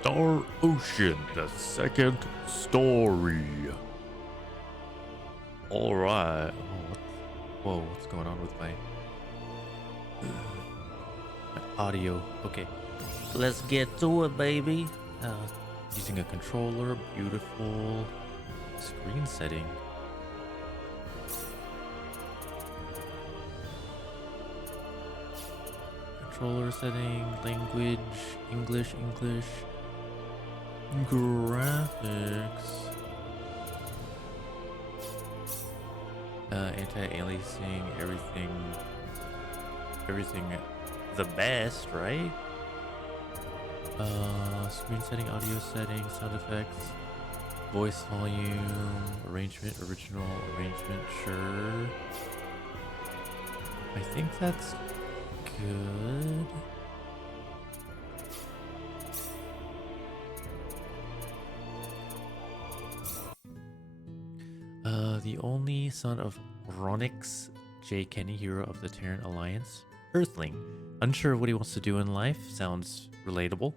Star Ocean, the second story. Alright. Whoa, what's going on with my audio? Okay. Let's get to it, baby. Using a controller, beautiful screen setting. Controller setting, language, English, graphics, anti-aliasing, everything the best, right? Screen setting, audio setting, sound effects, voice volume, arrangement, original arrangement, sure. I think that's good. The only son of Ronix J. Kenny, hero of the Terran Alliance, Earthling. Unsure of what he wants to do in life. Sounds relatable.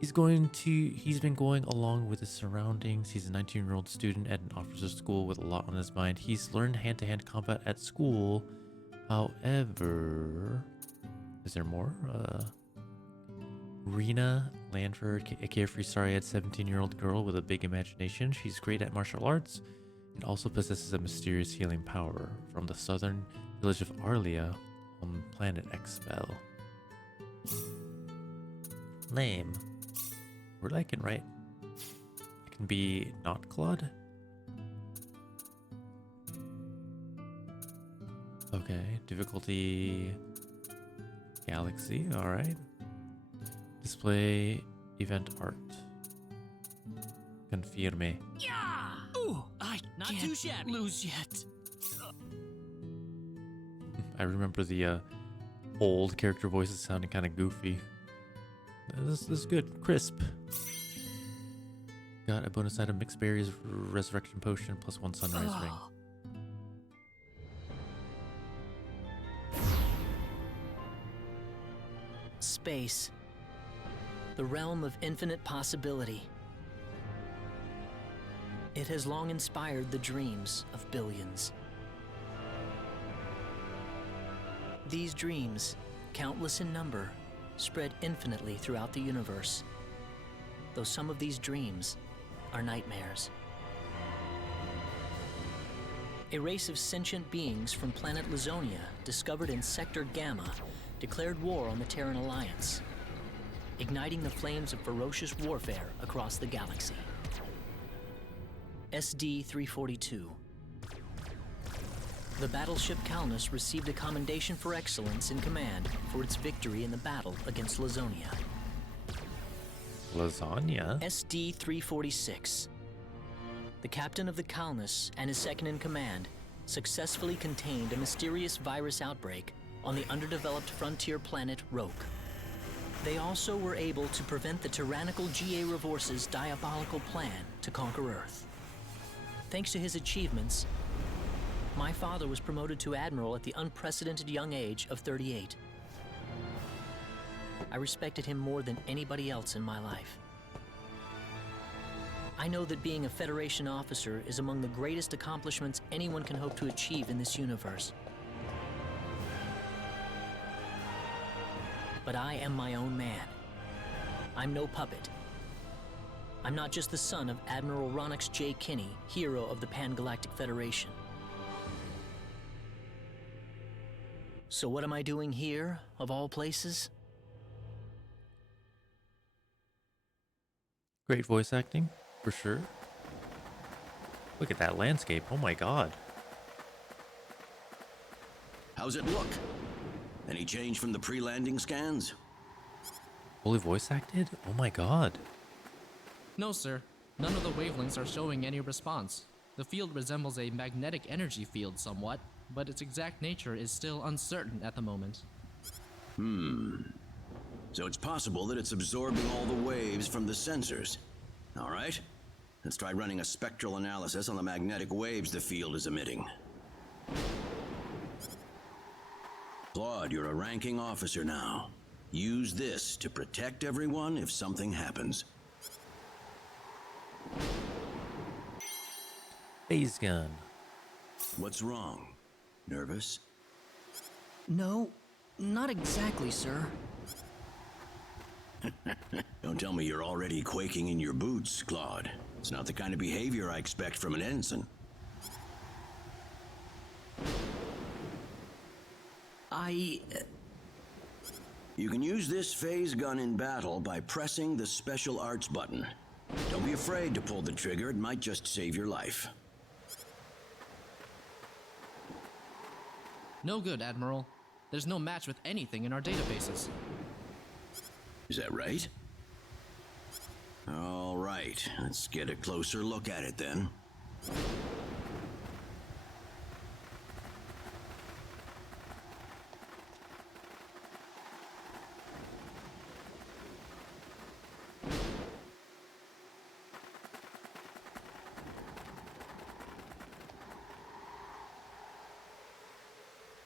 He's been going along with his surroundings. He's a 19-year-old student at an officer's school with a lot on his mind. He's learned hand-to-hand combat at school. However, is there more? Rena Lanford, a carefree, starry-eyed 17-year-old girl with a big imagination. She's great at martial arts and also possesses a mysterious healing power from the southern village of Arlia on planet Expel. Name. We're liking, right? It can be not Claude. Okay, difficulty Galaxy, alright. Display event art. Confirme. Yeah! Ooh, I not can't too shabby. Lose yet. I remember the old character voices sounding kind of goofy. This is good. Crisp. Got a bonus item, mixed berries, resurrection potion, plus 1 sunrise ring. Space. The realm of infinite possibility. It has long inspired the dreams of billions. These dreams, countless in number, spread infinitely throughout the universe, though some of these dreams are nightmares. A race of sentient beings from planet Lazonia, discovered in Sector Gamma, declared war on the Terran Alliance, igniting the flames of ferocious warfare across the galaxy. SD-342. The battleship Calnus received a commendation for excellence in command for its victory in the battle against Lazonia. Lasagna? SD-346. The captain of the Calnus and his second in command successfully contained a mysterious virus outbreak on the underdeveloped frontier planet Roke. They also were able to prevent the tyrannical G.A. Revorce's diabolical plan to conquer Earth. Thanks to his achievements, my father was promoted to admiral at the unprecedented young age of 38. I respected him more than anybody else in my life. I know that being a Federation officer is among the greatest accomplishments anyone can hope to achieve in this universe. But I am my own man. I'm no puppet. I'm not just the son of Admiral Ronix J. Kinney, hero of the Pan-Galactic Federation. So what am I doing here, of all places? Great voice acting, for sure. Look at that landscape, oh my god. How's it look? Any change from the pre-landing scans? Fully voice acted? Oh my god. No, sir. None of the wavelengths are showing any response. The field resembles a magnetic energy field somewhat, but its exact nature is still uncertain at the moment. So it's possible that it's absorbing all the waves from the sensors. All right, let's try running a spectral analysis on the magnetic waves the field is emitting. Claude, you're a ranking officer now. Use this to protect everyone if something happens. Phase gun. What's wrong? Nervous? No, not exactly, sir. Don't tell me you're already quaking in your boots, Claude. It's not the kind of behavior I expect from an ensign. You can use this phase gun in battle by pressing the special arts button. Don't be afraid to pull the trigger, it might just save your life. No good, Admiral. There's no match with anything in our databases. Is that right? All right, let's get a closer look at it then.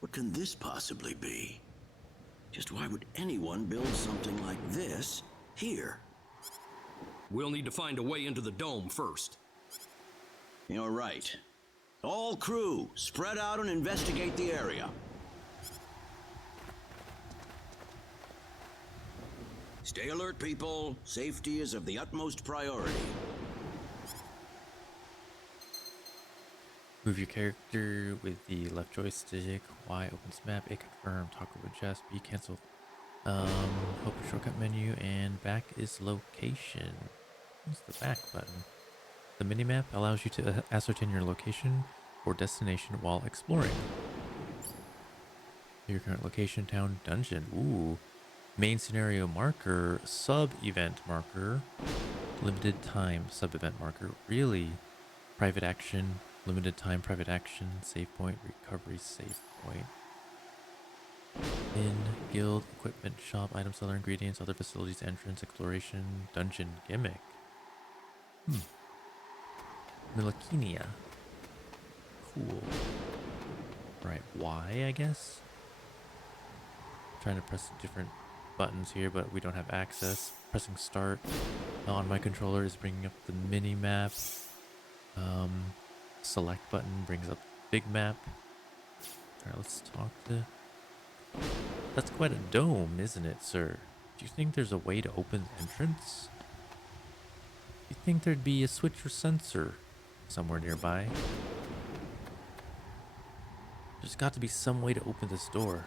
What can this possibly be? Just why would anyone build something like this here? We'll need to find a way into the dome first. You're right. All crew, spread out and investigate the area. Stay alert, people. Safety is of the utmost priority. Move your character with the left joystick. Y opens map. A confirm. Toggle adjust. B cancel. Open shortcut menu, and back is location. What's the back button? The minimap allows you to ascertain your location or destination while exploring. Your current location, town, dungeon. Ooh. Main scenario marker, sub-event marker, limited time sub-event marker. Really? Private action, limited time private action, save point, recovery save point. In guild, equipment shop, item seller, ingredients, other facilities, entrance, exploration, dungeon, gimmick. Milikinia. Cool. Right, Y, I guess? Trying to press different buttons here, but we don't have access. Pressing start on my controller is bringing up the mini map. Select button brings up big map. Alright, let's talk to... That's quite a dome, isn't it, sir? Do you think there's a way to open the entrance? Do you think there'd be a switch or sensor somewhere nearby? There's got to be some way to open this door.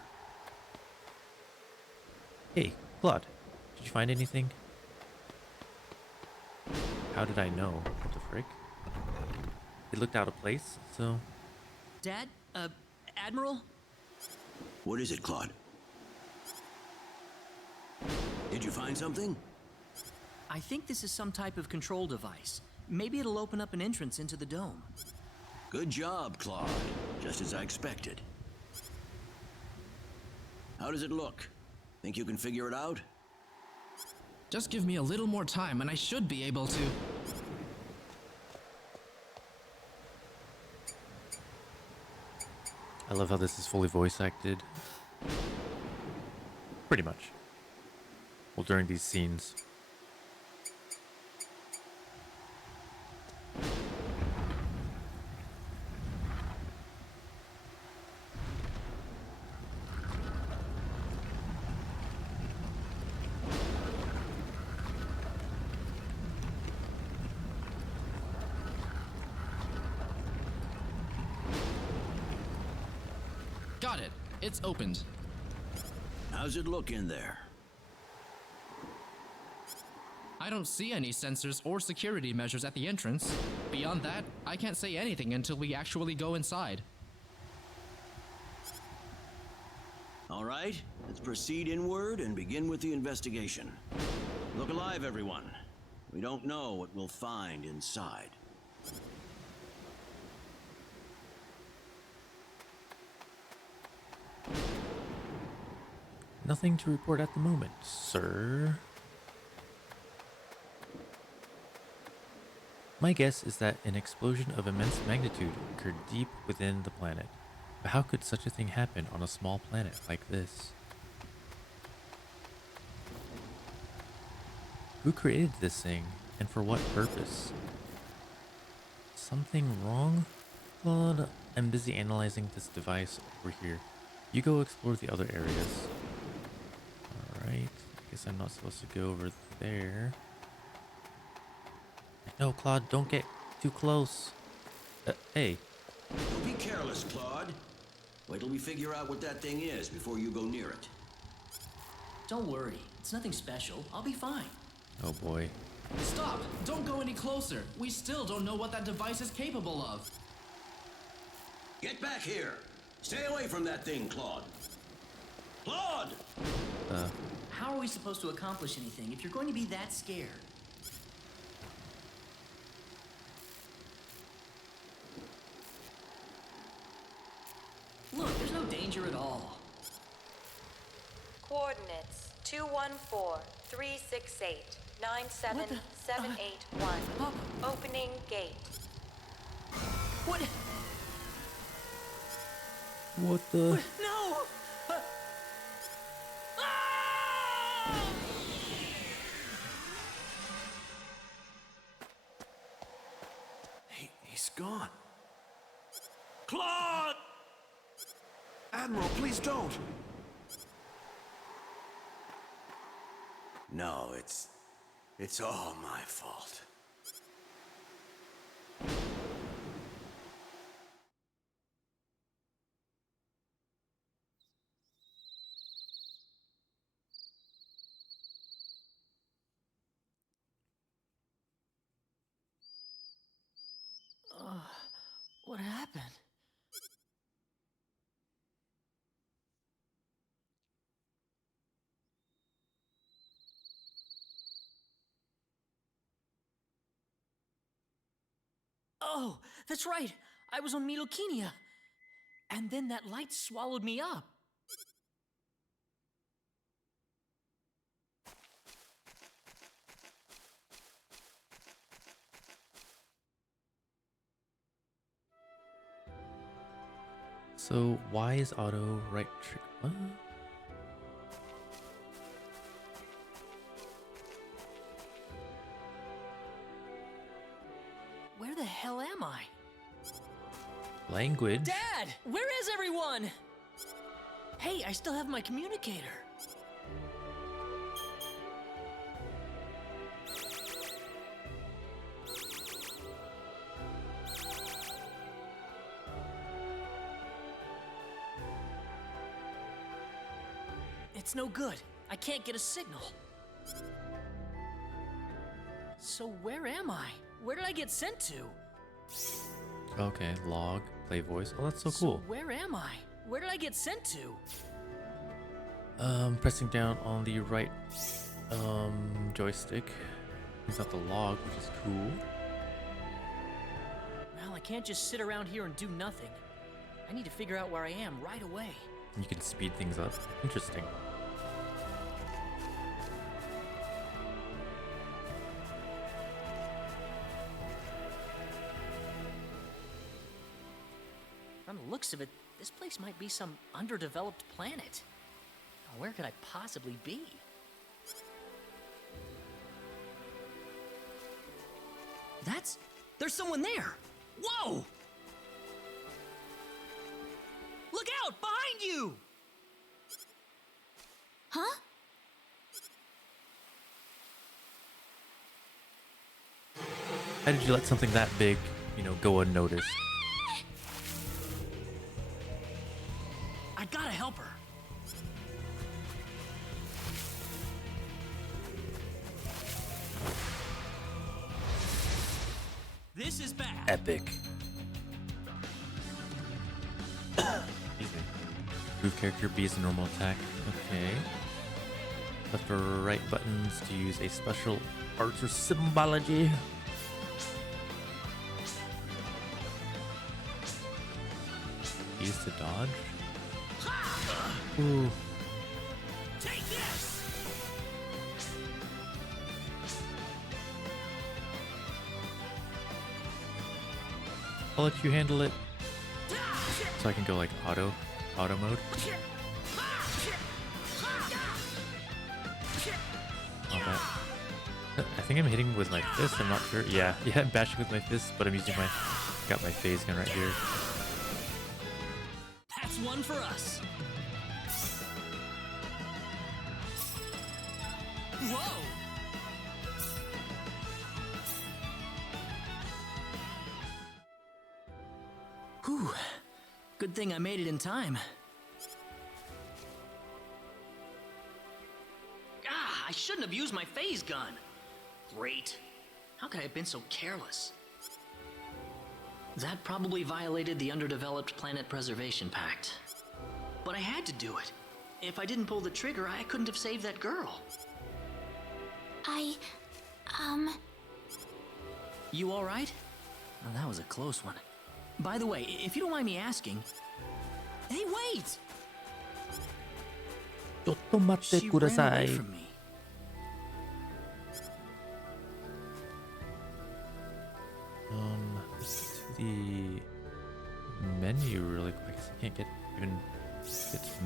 Hey, Claude, did you find anything? How did I know? What the frick? It looked out of place, so... Dad? Admiral? What is it, Claude? Did you find something? I think this is some type of control device. Maybe it'll open up an entrance into the dome. Good job, Claude. Just as I expected. How does it look? Think you can figure it out? Just give me a little more time and I should be able to. I love how this is fully voice acted. Pretty much. Well, during these scenes. Got it. It's opened. How's it look in there? I don't see any sensors or security measures at the entrance. Beyond that, I can't say anything until we actually go inside. All right, let's proceed inward and begin with the investigation. Look alive, everyone. We don't know what we'll find inside. Nothing to report at the moment, sir. My guess is that an explosion of immense magnitude occurred deep within the planet. But how could such a thing happen on a small planet like this? Who created this thing, and for what purpose? Something wrong? Claude, I'm busy analyzing this device over here. You go explore the other areas. Alright, I guess I'm not supposed to go over there. No, Claude, don't get too close. Hey. Don't be careless, Claude. Wait till we figure out what that thing is before you go near it. Don't worry, it's nothing special. I'll be fine. Oh boy. Stop! Don't go any closer. We still don't know what that device is capable of. Get back here! Stay away from that thing, Claude! Claude! How are we supposed to accomplish anything if you're going to be that scared? Look, there's no danger at all. Coordinates 214-368-97781. Opening gate. What? What the? No! He's gone. Claude! Admiral, please don't. No, it's all my fault. What happened? Oh, that's right. I was on Milokenia. And then that light swallowed me up. So why is auto right trick? What? Where the hell am I? Language? Dad! Where is everyone? Hey, I still have my communicator. It's no good. I can't get a signal. So where am I? Where did I get sent to? Okay, log, play voice. Oh, that's so So cool. where am I? Where did I get sent to? Pressing down on the right joystick brings out the log, which is cool. Well, I can't just sit around here and do nothing. I need to figure out where I am right away. You can speed things up. Interesting. From the looks of it, this place might be some underdeveloped planet. Now, where could I possibly be? There's someone there! Whoa! Look out! Behind you! Huh? How did you let something that big, go unnoticed? I gotta help her. This is bad. Epic. Excuse me. Move character B is a normal attack. Okay. Left or right buttons to use a special arts or symbology. Use to dodge. Ooh. Take this! I'll let you handle it. So I can go like auto mode. Not bad. I think I'm hitting with my fist. I'm not sure. Yeah, I'm bashing with my fist, but I'm using my... Got my phase gun right here. That's one for us. Whoa! Whew. Good thing I made it in time. Ah, I shouldn't have used my phase gun. Great. How could I have been so careless? That probably violated the Underdeveloped Planet Preservation Pact. But I had to do it. If I didn't pull the trigger, I couldn't have saved that girl. You all right? Well, that was a close one. By the way, if you don't mind me asking... Hey, wait! She ran away from me. To the menu really quick. I guess I can't get to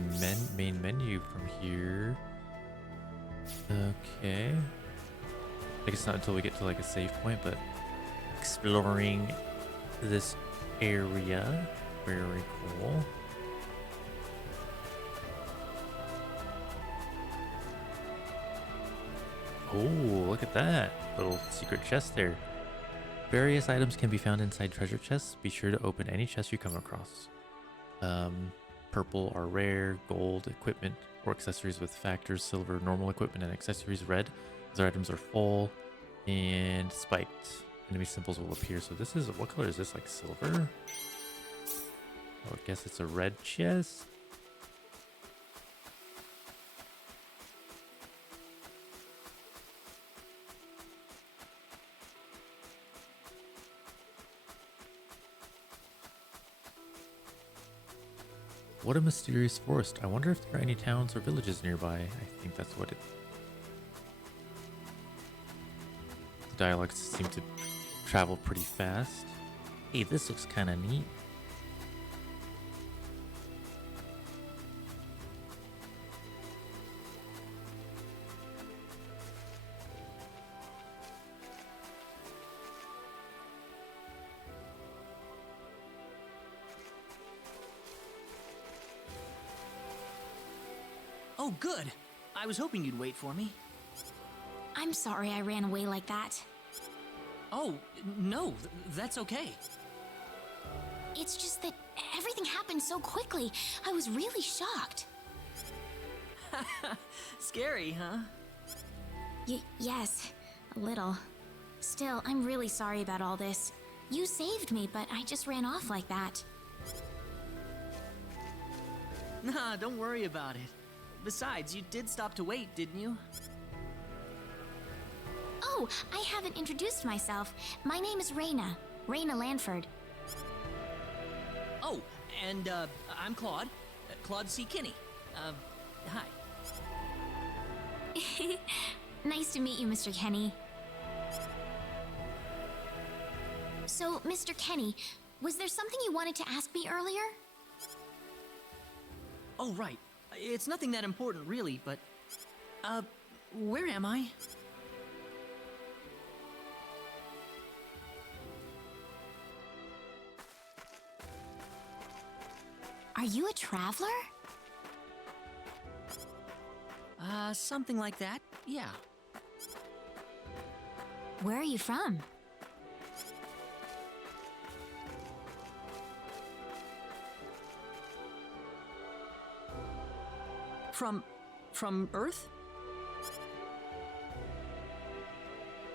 the main menu from here. Okay. I guess not until we get to like a save point, but exploring this area. Very cool. Oh, look at that little secret chest there. Various items can be found inside treasure chests. Be sure to open any chest you come across. Purple are rare, gold, equipment or accessories with factors, silver, normal equipment and accessories, red. Those items are full, and spiked. Enemy symbols will appear. So this is, what color is this, like silver? Oh, I guess it's a red chest. What a mysterious forest. I wonder if there are any towns or villages nearby. I think that's what it... The dialogues seem to travel pretty fast. Hey, this looks kind of neat. Oh, good. I was hoping you'd wait for me. I'm sorry I ran away like that. Oh, no, that's okay. It's just that everything happened so quickly. I was really shocked. Scary, huh? Yes, a little. Still, I'm really sorry about all this. You saved me, but I just ran off like that. Nah, don't worry about it. Besides, you did stop to wait, didn't you? Oh, I haven't introduced myself. My name is Rena. Rena Lanford. Oh, and, I'm Claude. Claude C. Kinney. Hi. Nice to meet you, Mr. Kenny. So, Mr. Kenny, was there something you wanted to ask me earlier? Oh, right. It's nothing that important, really, but... where am I? Are you a traveler? Something like that, yeah. Where are you from? From Earth?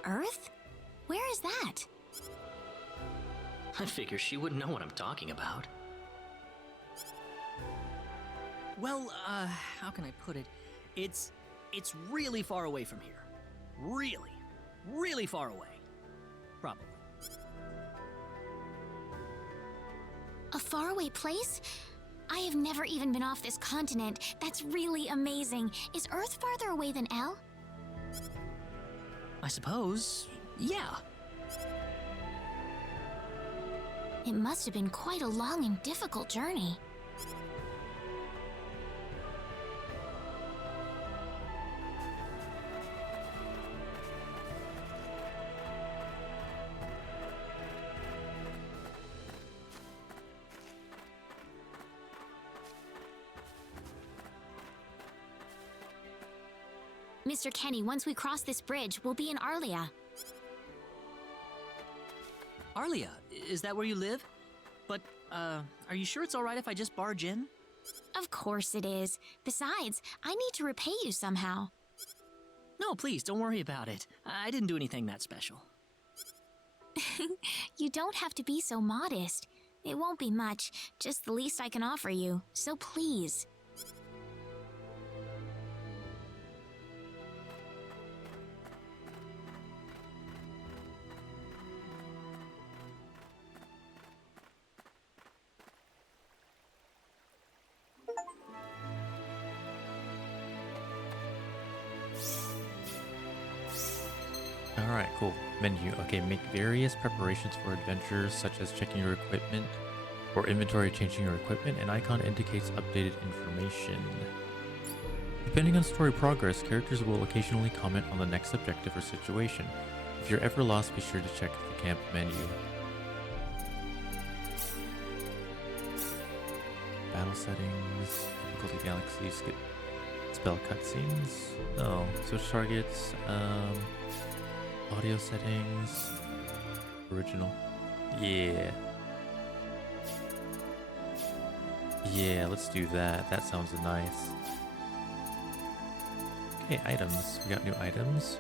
Earth? Where is that? I figure she wouldn't know what I'm talking about. Well, how can I put it? It's really far away from here. Really, really far away. Probably. A faraway place? I have never even been off this continent. That's really amazing. Is Earth farther away than L? I suppose, yeah. It must have been quite a long and difficult journey. Mr. Kenny, once we cross this bridge, we'll be in Arlia. Arlia, is that where you live? But, are you sure it's alright if I just barge in? Of course it is. Besides, I need to repay you somehow. No, please, don't worry about it. I didn't do anything that special. You don't have to be so modest. It won't be much, just the least I can offer you, so please. Alright, cool. Menu. Okay, make various preparations for adventures, such as checking your equipment or inventory, changing your equipment. An icon indicates updated information. Depending on story progress, characters will occasionally comment on the next objective or situation. If you're ever lost, be sure to check the camp menu. Battle settings, difficulty galaxy, skip spell cutscenes. Oh, switch targets, audio settings, original. Yeah. Yeah, let's do that. That sounds nice. Okay, items. We got new items.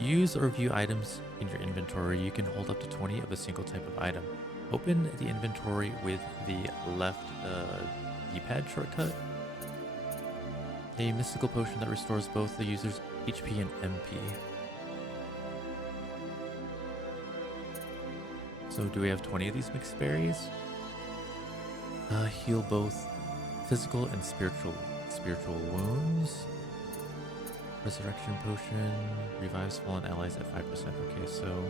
Use or view items in your inventory. You can hold up to 20 of a single type of item. Open the inventory with the left D-pad shortcut. A mystical potion that restores both the user's HP and MP. So do we have 20 of these mixed berries? Heal both physical and spiritual wounds. Resurrection potion revives fallen allies at 5%. Okay, so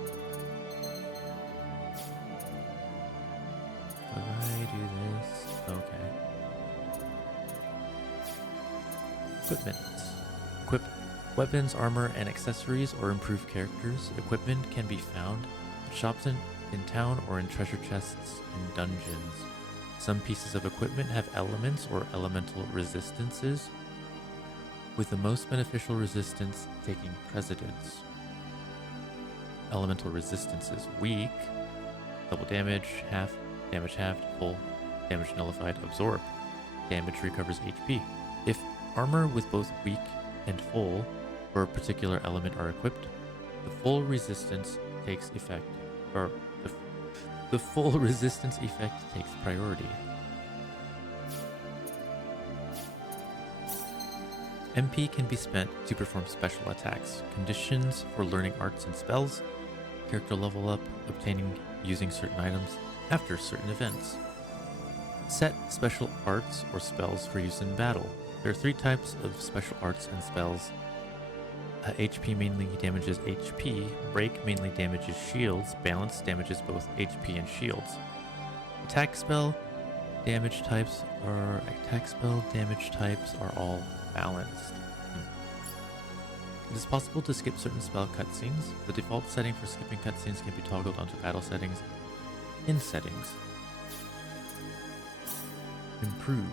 if I do this, okay. Equipment. Equip weapons, armor, and accessories or improve characters. Equipment can be found at shops in town or in treasure chests in dungeons. Some pieces of equipment have elements or elemental resistances, with the most beneficial resistance taking precedence. Elemental resistances: weak, double damage, half, damage halved, full, damage nullified, absorb. Damage recovers HP. If armor with both weak and full for a particular element are equipped, the full resistance takes effect, or the full resistance effect takes priority. MP can be spent to perform special attacks. Conditions for learning arts and spells. Character level up, obtaining using certain items after certain events. Set special arts or spells for use in battle. There are 3 types of special arts and spells. HP mainly damages HP, Break mainly damages shields, Balance damages both HP and shields. Attack spell damage types are all balanced. It is possible to skip certain spell cutscenes. The default setting for skipping cutscenes can be toggled onto battle settings in settings. Improve.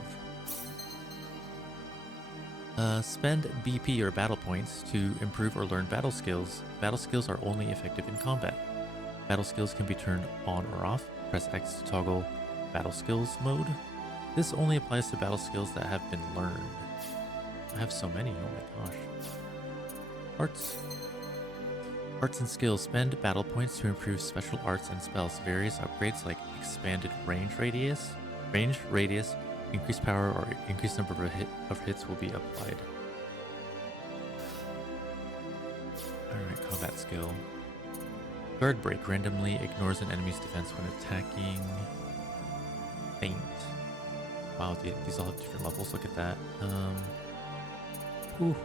Spend BP or battle points to improve or learn battle skills. Battle skills are only effective in combat. Battle skills can be turned on or off. Press X to toggle battle skills mode. This only applies to battle skills that have been learned. I have so many, oh my gosh. Arts and skills. Spend battle points to improve special arts and spells. Various upgrades like expanded range radius, increased power, or increased number of hits will be applied. Alright, combat skill. Guard break randomly ignores an enemy's defense when attacking. Feint. Wow, these all have different levels. Look at that. Whew.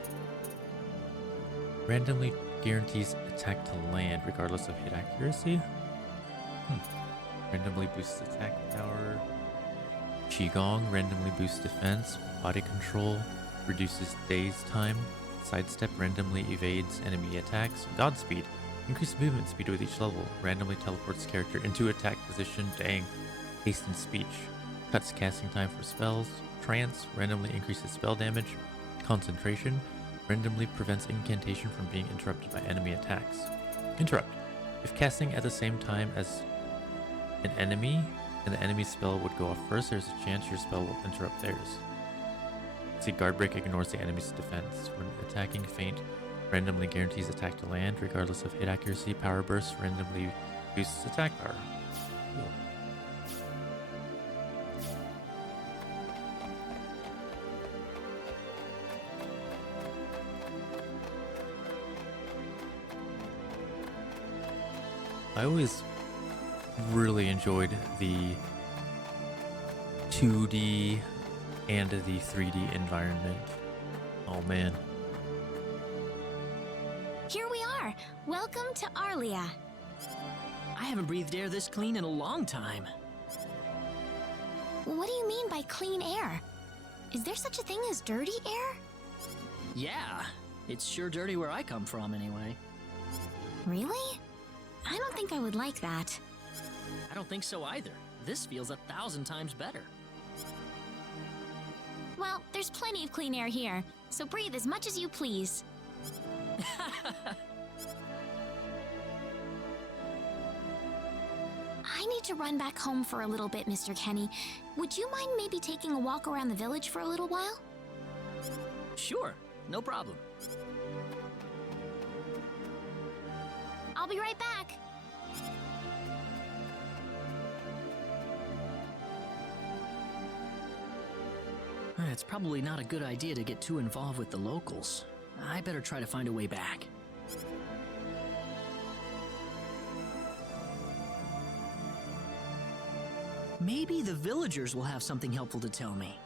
Randomly guarantees attack to land regardless of hit accuracy. Randomly boosts attack power. Qigong randomly boosts defense. Body control reduces daze time. Sidestep randomly evades enemy attacks. Godspeed increased movement speed with each level. Randomly teleports character into attack position. Dang. Hasten speech cuts casting time for spells. Trance randomly increases spell damage. Concentration Randomly prevents incantation from being interrupted by enemy attacks. Interrupt. If casting at the same time as an enemy and the enemy's spell would go off first, there's a chance your spell will interrupt theirs. See, Guard Break ignores the enemy's defense. When attacking, Feint randomly guarantees attack to land, regardless of hit accuracy. Power Burst randomly boosts attack power. Cool. I always really enjoyed the 2D and the 3D environment. Oh man. Here we are. Welcome to Arlia. I haven't breathed air this clean in a long time. What do you mean by clean air? Is there such a thing as dirty air? Yeah, it's sure dirty where I come from anyway. Really? I don't think I would like that. I don't think so either. This feels 1,000 times better. Well, there's plenty of clean air here, so breathe as much as you please. I need to run back home for a little bit, Mr. Kenny. Would you mind maybe taking a walk around the village for a little while? Sure, no problem. I'll be right back. It's probably not a good idea to get too involved with the locals. I better try to find a way back. Maybe the villagers will have something helpful to tell me.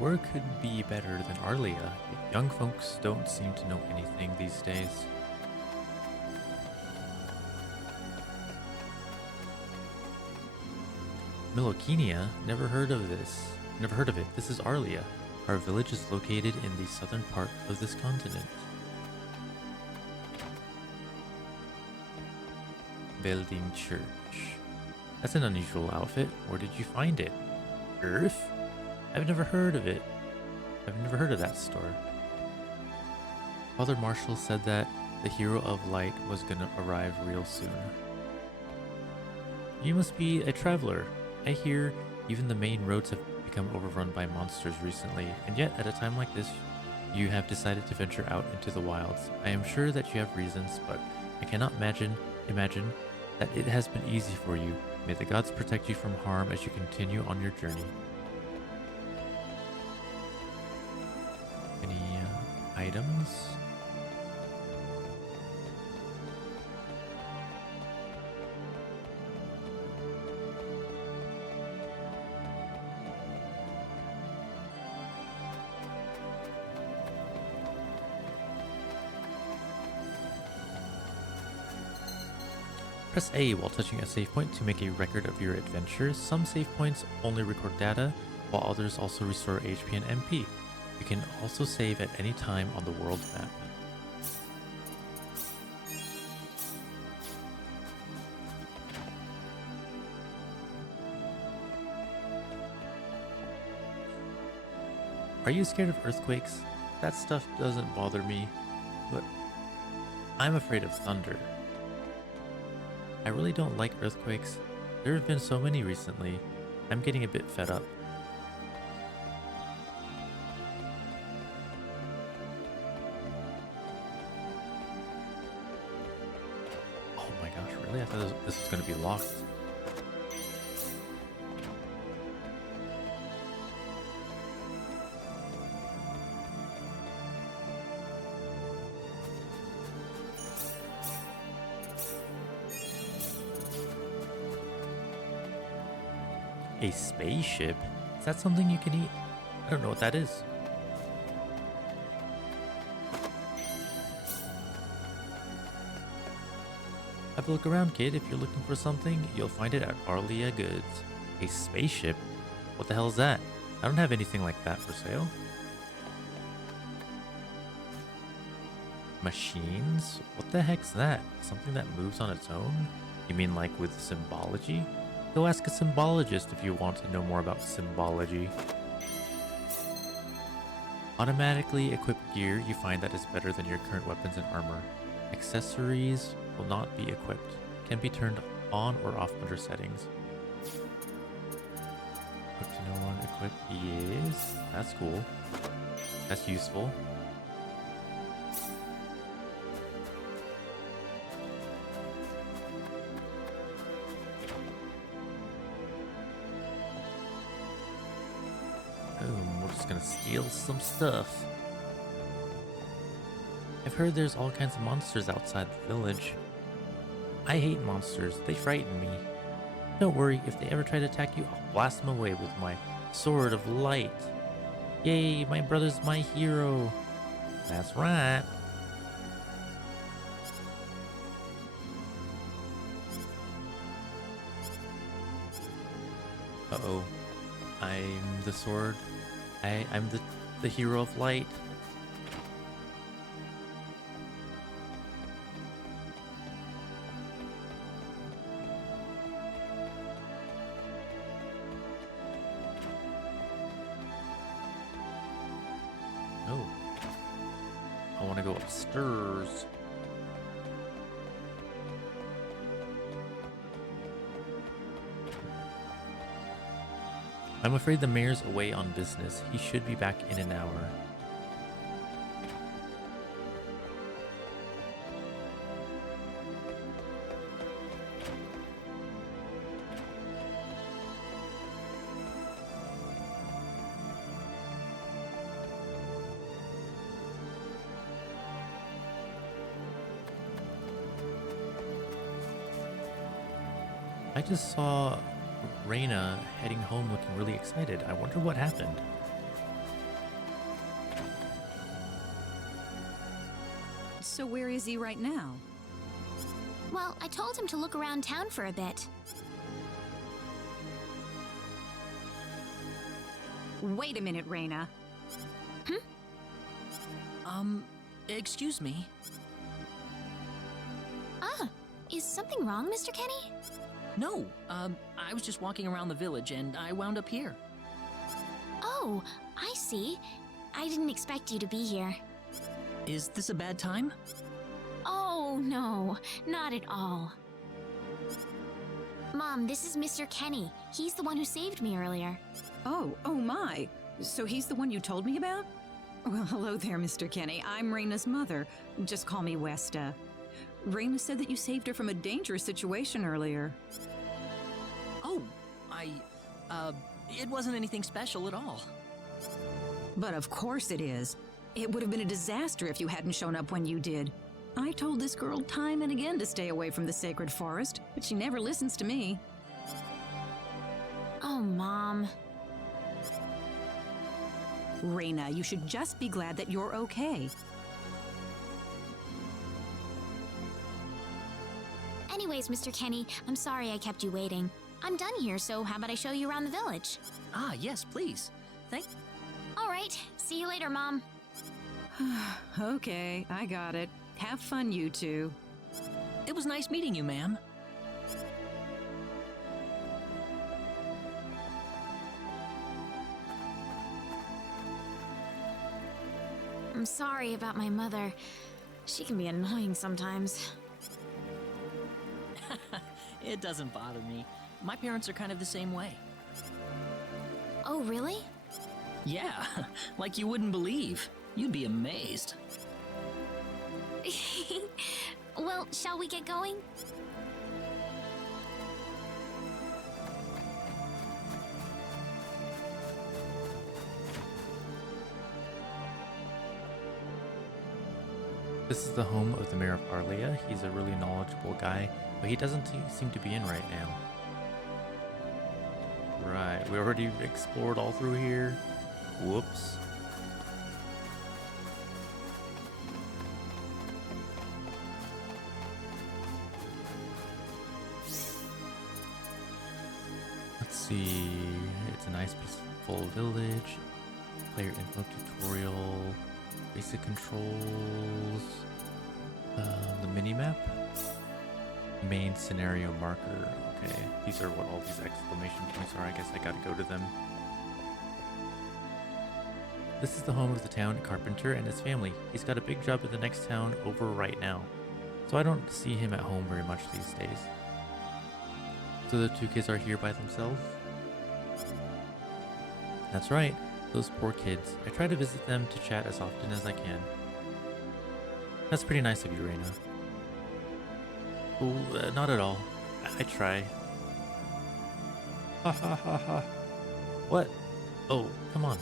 Where could be better than Arlia? Young folks don't seem to know anything these days. Milokenia? Never heard of this. Never heard of it. This is Arlia. Our village is located in the southern part of this continent. Building church. That's an unusual outfit. Where did you find it? Earth? I've never heard of it. I've never heard of that store. Father Marshall said that the hero of light was gonna arrive real soon. You must be a traveler. I hear even the main roads have become overrun by monsters recently, and yet at a time like this, you have decided to venture out into the wilds. I am sure that you have reasons, but I cannot imagine that it has been easy for you. May the gods protect you from harm as you continue on your journey. Any items? Press A while touching a save point to make a record of your adventures. Some save points only record data, while others also restore HP and MP. You can also save at any time on the world map. Are you scared of earthquakes? That stuff doesn't bother me, but I'm afraid of thunder. I really don't like earthquakes. There have been so many recently. I'm getting a bit fed up. Oh my gosh, really? I thought this was going to be locked. A spaceship? Is that something you can eat? I don't know what that is. Have a look around, kid. If you're looking for something, you'll find it at Arlia Goods. A spaceship? What the hell is that? I don't have anything like that for sale. Machines? What the heck's that? Something that moves on its own? You mean like with symbology? Go ask a symbologist if you want to know more about symbology. Automatically equipped gear you find that is better than your current weapons and armor. Accessories will not be equipped. Can be turned on or off under settings. Equip to no one, equip, yes. That's cool. That's useful. Boom, we're just gonna steal some stuff. I've heard there's all kinds of monsters outside the village. I hate monsters, they frighten me. Don't worry, if they ever try to attack you, I'll blast them away with my sword of light. Yay, my brother's my hero. That's right. Uh-oh. I'm the sword. I'm the hero of light. Oh. I want to go upstairs. I'm afraid the mayor's away on business. He should be back in an hour. I just saw Rena heading home looking really excited. I wonder what happened. So where is he right now? Well, I told him to look around town for a bit. Wait a minute, Rena. Excuse me. Ah, is something wrong, Mr. Kenny? No, I was just walking around the village and I wound up here. Oh, I see. I didn't expect you to be here. Is this a bad time? Oh, no, not at all. Mom, this is Mr. Kenny. He's the one who saved me earlier. Oh my. So he's the one you told me about? Well, hello there, Mr. Kenny. I'm Rena's mother. Just call me Westa. Rena said that you saved her from a dangerous situation earlier. Oh, it wasn't anything special at all. But of course it is. It would have been a disaster if you hadn't shown up when you did. I told this girl time and again to stay away from the sacred forest, but she never listens to me. Oh, Mom. Rena, you should just be glad that you're okay. Anyways, Mr. Kenny, I'm sorry I kept you waiting. I'm done here, so how about I show you around the village? Ah, yes, please. All right, see you later, Mom. Okay, I got it. Have fun, you two. It was nice meeting you, ma'am. I'm sorry about my mother. She can be annoying sometimes. It doesn't bother me. My parents are kind of the same way. Oh, really? Yeah, like you wouldn't believe. You'd be amazed. Well, shall we get going? This is the home of the mayor of Arlia. He's a really knowledgeable guy, but he doesn't seem to be in right now. Right, we already explored all through here. Whoops. Let's see. It's a nice peaceful village. Player info tutorial. Basic controls. The mini-map. Main scenario marker. Okay, these are what all these exclamation points are. I guess I gotta go to them. This is the home of the town carpenter and his family. He's got a big job at the next town over right now, so I don't see him at home very much these days. So the two kids are here by themselves? That's right, those poor kids. I try to visit them to chat as often as I can. That's pretty nice of you, Rena. Oh, not at all. I try. Ha ha ha ha. What? Oh, come on.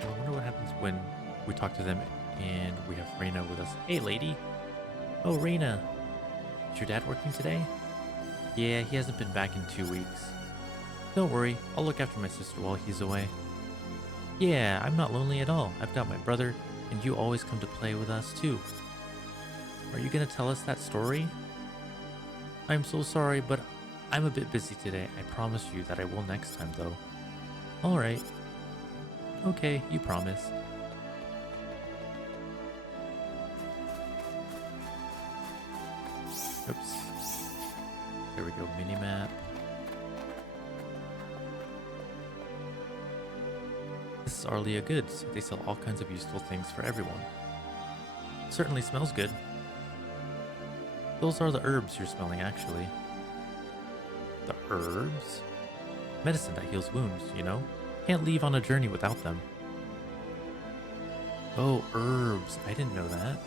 I wonder what happens when we talk to them and we have Rena with us. Hey, lady. Oh, Rena. Is your dad working today? Yeah, he hasn't been back in 2 weeks. Don't worry, I'll look after my sister while he's away. Yeah, I'm not lonely at all. I've got my brother, and you always come to play with us too. Are you gonna tell us that story? I'm so sorry, but I'm a bit busy today. I promise you that I will next time, though. Alright. Okay, you promise. Oops. There we go, minimap. This is Arlia Goods. They sell all kinds of useful things for everyone. Certainly smells good. Those are the herbs you're smelling, actually. The herbs? Medicine that heals wounds, you know? Can't leave on a journey without them. Oh, herbs. I didn't know that.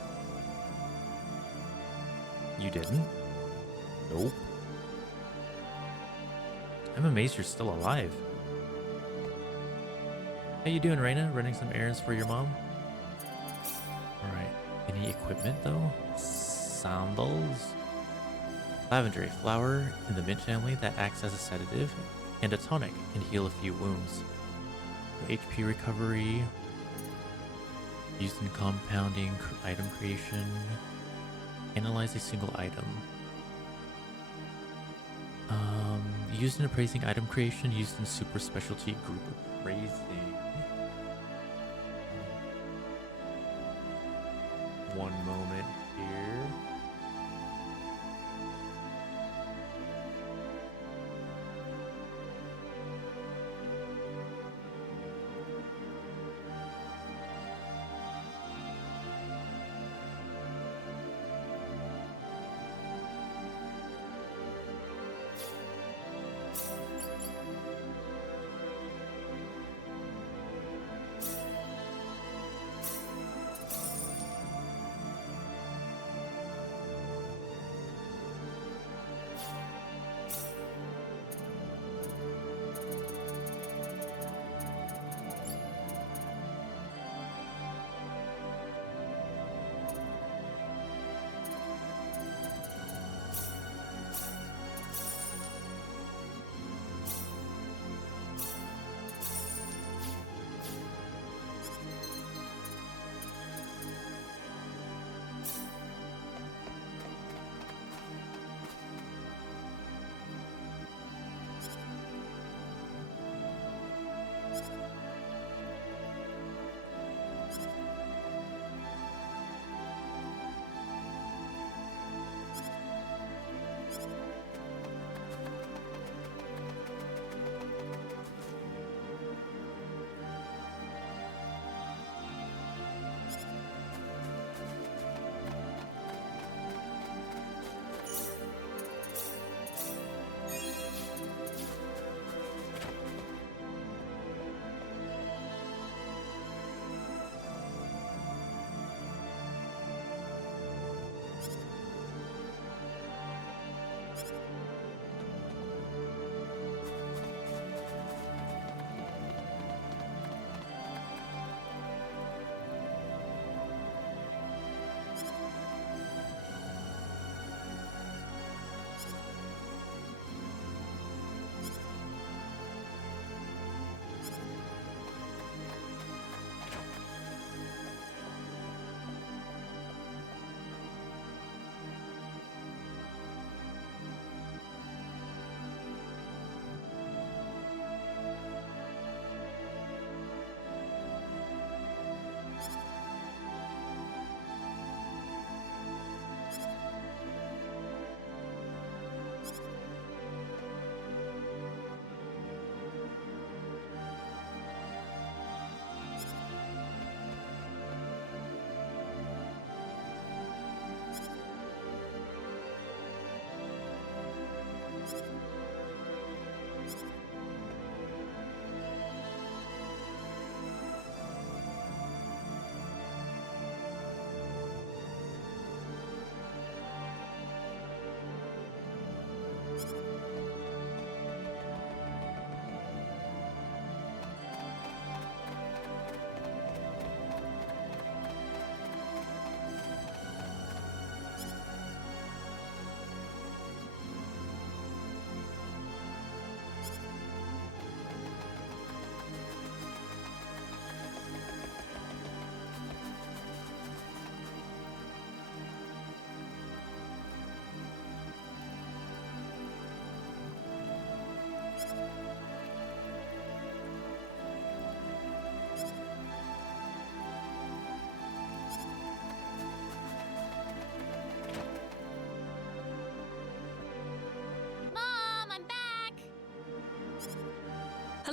You didn't? Nope. I'm amazed you're still alive. How you doing, Rena? Running some errands for your mom? Alright. Any equipment, though? Sandals? Lavender, a flower in the mint family that acts as a sedative, and a tonic can heal a few wounds. HP recovery, used in compounding, item creation, analyze a single item. Used in appraising item creation, used in super specialty group appraising. One moment here.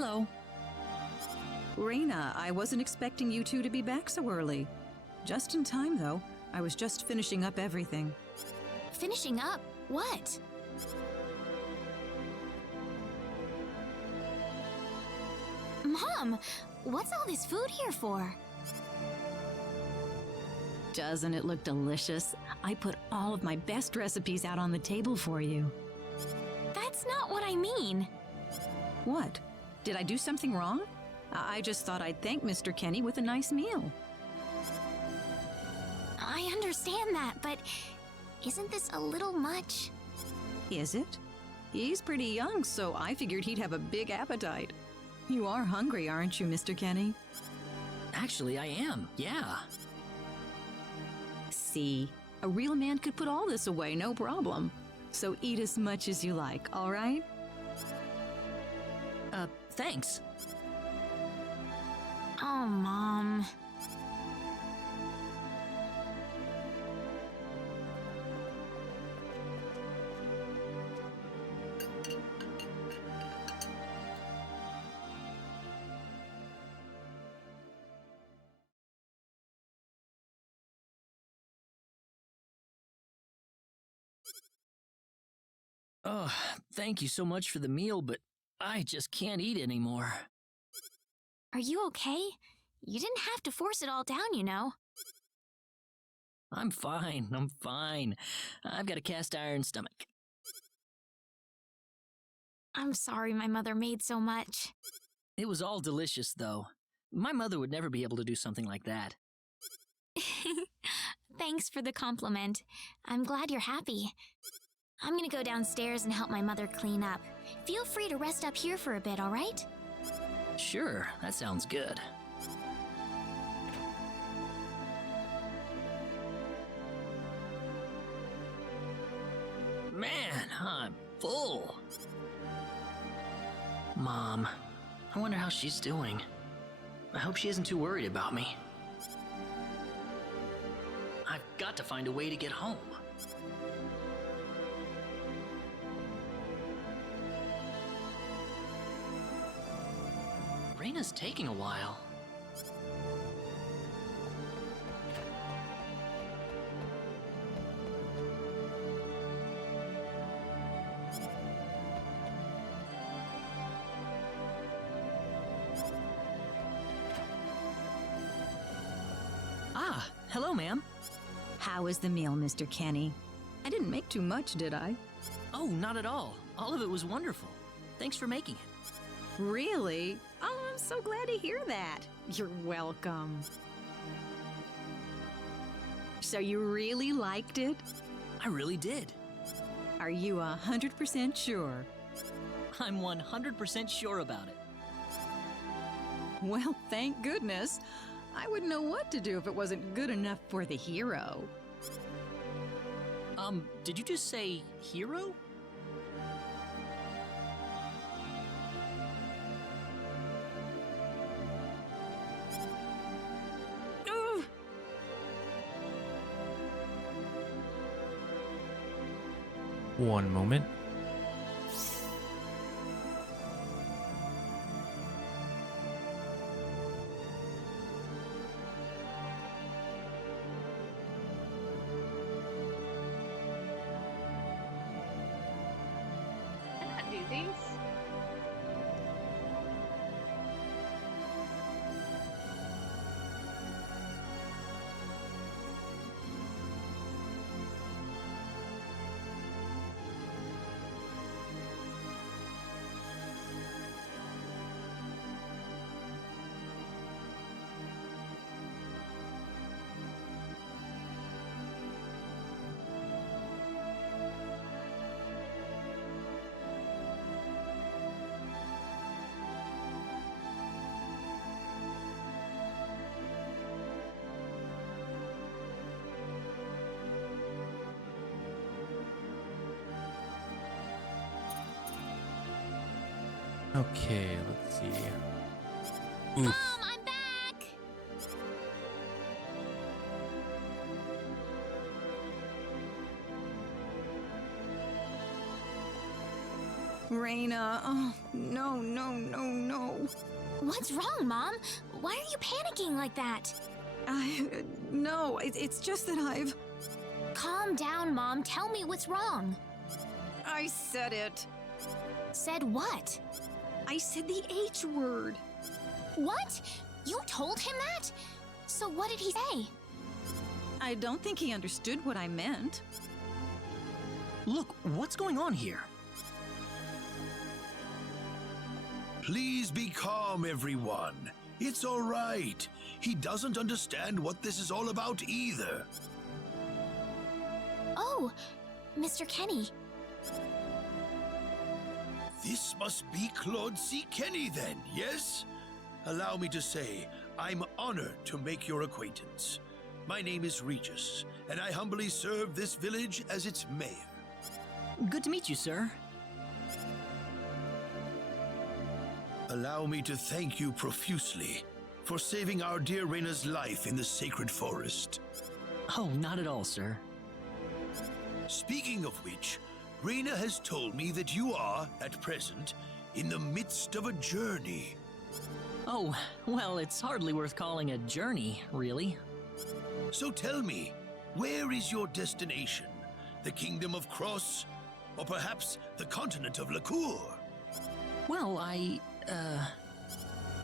Hello. Rena, I wasn't expecting you two to be back so early. Just in time, though. I was just finishing up everything. Finishing up? What? Mom, what's all this food here for? Doesn't it look delicious? I put all of my best recipes out on the table for you. That's not what I mean. What? Did I do something wrong? I just thought I'd thank Mr. Kenny with a nice meal. I understand that, but isn't this a little much? Is it? He's pretty young, so I figured he'd have a big appetite. You are hungry, aren't you, Mr. Kenny? Actually, I am, yeah. See, a real man could put all this away, no problem. So eat as much as you like, all right? Thanks. Oh, Mom. Oh, thank you so much for the meal, but I just can't eat anymore. Are you okay? You didn't have to force it all down, you know. I'm fine. I've got a cast iron stomach. I'm sorry my mother made so much. It was all delicious, though. My mother would never be able to do something like that. Thanks for the compliment. I'm glad you're happy. I'm gonna go downstairs and help my mother clean up. Feel free to rest up here for a bit, all right? Sure, that sounds good. Man, I'm full. Mom, I wonder how she's doing. I hope she isn't too worried about me. I've got to find a way to get home. Rena's taking a while. Ah, hello, ma'am. How was the meal, Mr. Kenny? I didn't make too much, did I? Oh, not at all. All of it was wonderful. Thanks for making it. Really? Oh, I'm so glad to hear that. You're welcome. So you really liked it? I really did. Are you 100% sure? I'm 100% sure about it. Well, thank goodness. I wouldn't know what to do if it wasn't good enough for the hero. Did you just say hero? One moment. Cannot do these. Okay, let's see. Oof. Mom, I'm back! Rena, oh, no, no, no, no. What's wrong, Mom? Why are you panicking like that? No, it's just that I've... Calm down, Mom. Tell me what's wrong. I said it. Said what? I said the H word. What? You told him that? So what did he say? I don't think he understood what I meant. Look, what's going on here? Please be calm, everyone. It's all right. He doesn't understand what this is all about either. Oh, Mr. Kenny. This must be Claude C. Kenny then, yes? Allow me to say, I'm honored to make your acquaintance. My name is Regis, and I humbly serve this village as its mayor. Good to meet you, sir. Allow me to thank you profusely for saving our dear Rena's life in the sacred forest. Oh, not at all, sir. Speaking of which, Rena has told me that you are, at present, in the midst of a journey. Oh, well, it's hardly worth calling a journey, really. So tell me, where is your destination? The Kingdom of Cross? Or perhaps the continent of Lacour? Well,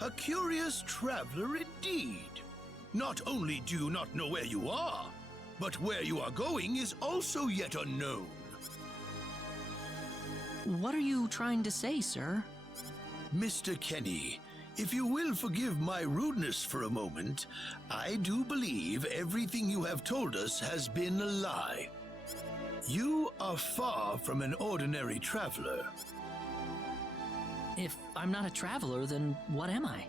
A curious traveler indeed. Not only do you not know where you are, but where you are going is also yet unknown. What are you trying to say, sir? Mr. Kenny, if you will forgive my rudeness for a moment, I do believe everything you have told us has been a lie. You are far from an ordinary traveler. If I'm not a traveler, then what am I?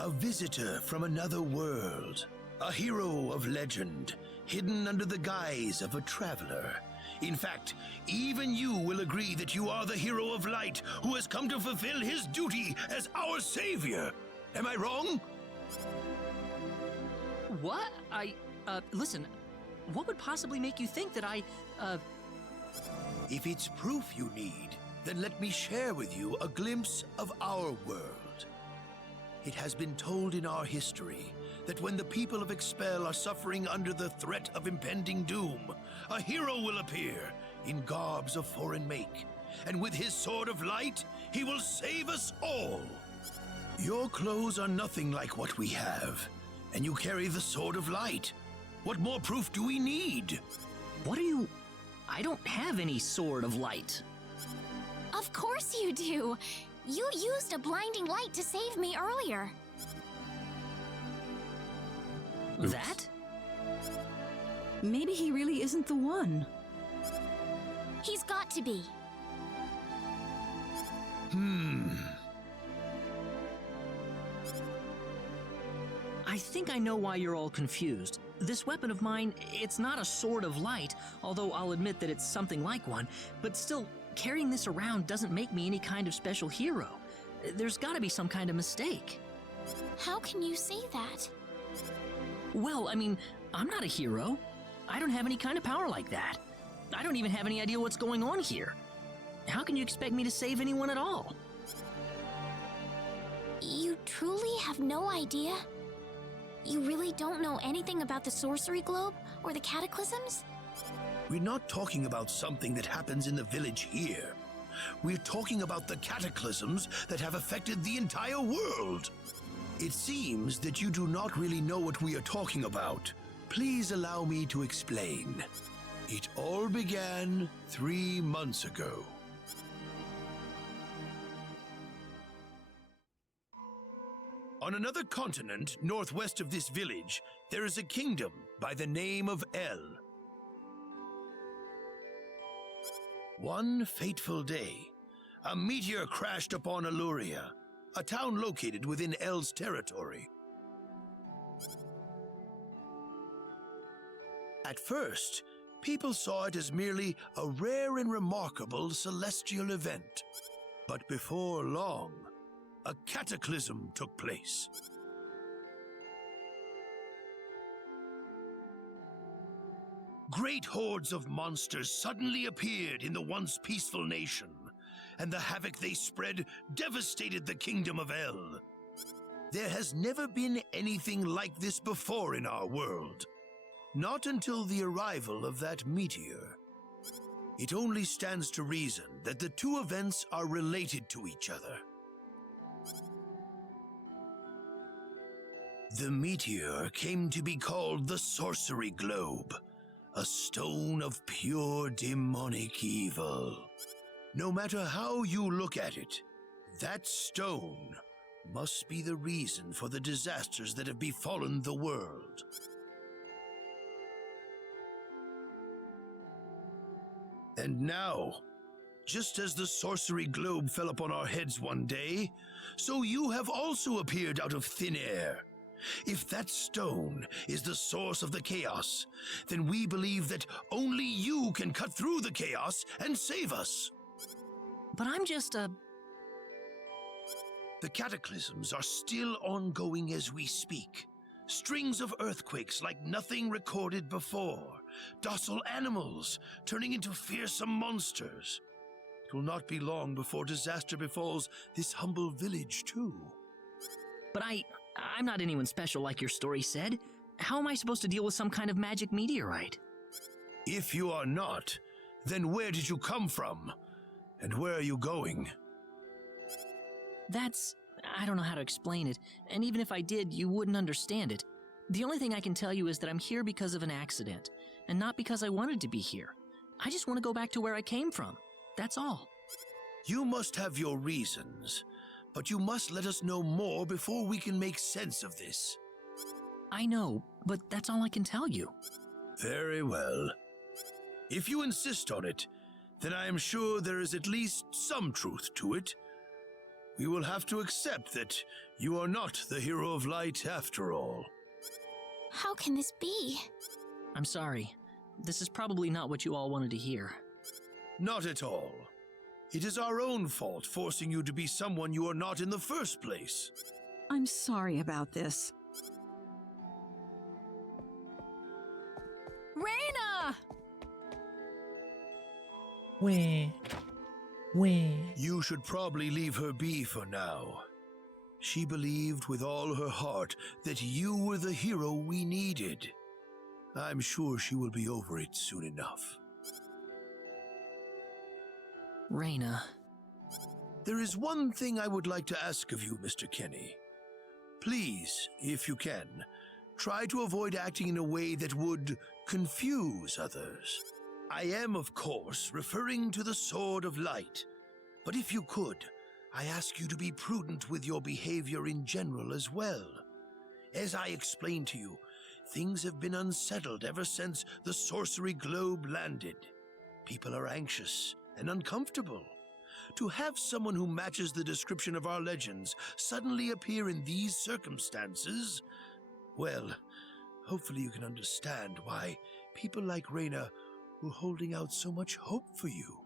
A visitor from another world. A hero of legend, hidden under the guise of a traveler. In fact, even you will agree that you are the hero of light who has come to fulfill his duty as our savior. Am I wrong? What? Listen, what would possibly make you think that If it's proof you need, then let me share with you a glimpse of our world. It has been told in our history that when the people of Expel are suffering under the threat of impending doom, a hero will appear in garbs of foreign make, and with his sword of light, he will save us all. Your clothes are nothing like what we have, and you carry the sword of light. What more proof do we need? What are you... I don't have any sword of light. Of course you do. You used a blinding light to save me earlier. Oops. That? Maybe he really isn't the one. He's got to be. I think I know why you're all confused. This weapon of mine, it's not a sword of light, although I'll admit that it's something like one, but still, carrying this around doesn't make me any kind of special hero. There's gotta be some kind of mistake. How can you say that? Well, I mean, I'm not a hero. I don't have any kind of power like that. I don't even have any idea what's going on here. How can you expect me to save anyone at all? You truly have no idea? You really don't know anything about the sorcery globe or the cataclysms? We're not talking about something that happens in the village here. We're talking about the cataclysms that have affected the entire world. It seems that you do not really know what we are talking about. Please allow me to explain. It all began 3 months ago. On another continent, northwest of this village, there is a kingdom by the name of El. One fateful day, a meteor crashed upon Aluria, a town located within El's territory. At first, people saw it as merely a rare and remarkable celestial event. But before long, a cataclysm took place. Great hordes of monsters suddenly appeared in the once peaceful nation, and the havoc they spread devastated the kingdom of El. There has never been anything like this before in our world. Not until the arrival of that meteor. It only stands to reason that the two events are related to each other. The meteor came to be called the Sorcery Globe, a stone of pure demonic evil. No matter how you look at it, that stone must be the reason for the disasters that have befallen the world. And now, just as the sorcery globe fell upon our heads one day, so you have also appeared out of thin air. If that stone is the source of the chaos, then we believe that only you can cut through the chaos and save us. But I'm just a... The cataclysms are still ongoing as we speak. Strings of earthquakes like nothing recorded before. Docile animals turning into fearsome monsters. It will not be long before disaster befalls this humble village, too. But I'm not anyone special like your story said. How am I supposed to deal with some kind of magic meteorite? If you are not, then where did you come from? And where are you going? I don't know how to explain it, and even if I did, you wouldn't understand it. The only thing I can tell you is that I'm here because of an accident, and not because I wanted to be here. I just want to go back to where I came from. That's all. You must have your reasons, but you must let us know more before we can make sense of this. I know, but that's all I can tell you. Very well. If you insist on it, then I am sure there is at least some truth to it. We will have to accept that you are not the hero of light after all. How can this be? I'm sorry. This is probably not what you all wanted to hear. Not at all. It is our own fault forcing you to be someone you are not in the first place. I'm sorry about this. Rena! Where? You should probably leave her be for now. She believed with all her heart that you were the hero we needed. I'm sure she will be over it soon enough. Rena. There is one thing I would like to ask of you, Mr. Kenny. Please, if you can, try to avoid acting in a way that would confuse others. I am, of course, referring to the Sword of Light. But if you could, I ask you to be prudent with your behavior in general as well. As I explained to you, things have been unsettled ever since the Sorcery Globe landed. People are anxious and uncomfortable. To have someone who matches the description of our legends suddenly appear in these circumstances, well, hopefully you can understand why people like Rena were holding out so much hope for you.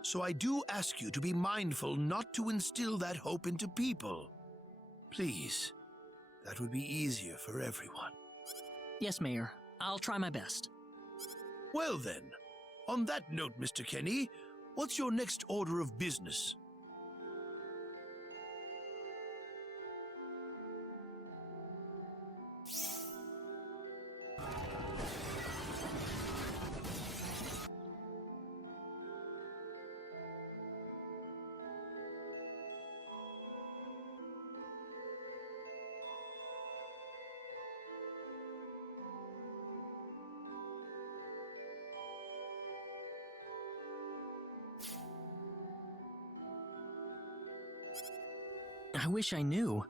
So I do ask you to be mindful not to instill that hope into people. Please, that would be easier for everyone. Yes, Mayor. I'll try my best. Well then, on that note, Mr. Kenny, what's your next order of business? I wish I knew.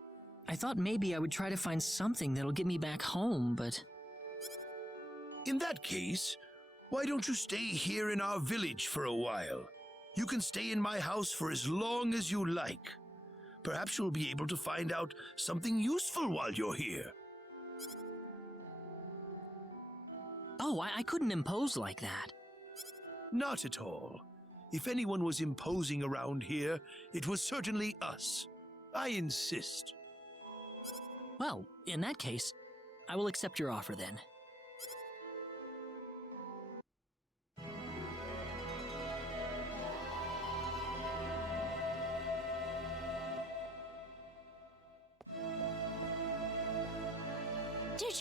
I thought maybe I would try to find something that'll get me back home, but... In that case, why don't you stay here in our village for a while? You can stay in my house for as long as you like. Perhaps you'll be able to find out something useful while you're here. Oh, I couldn't impose like that. Not at all. If anyone was imposing around here, it was certainly us. I insist. Well, in that case, I will accept your offer then.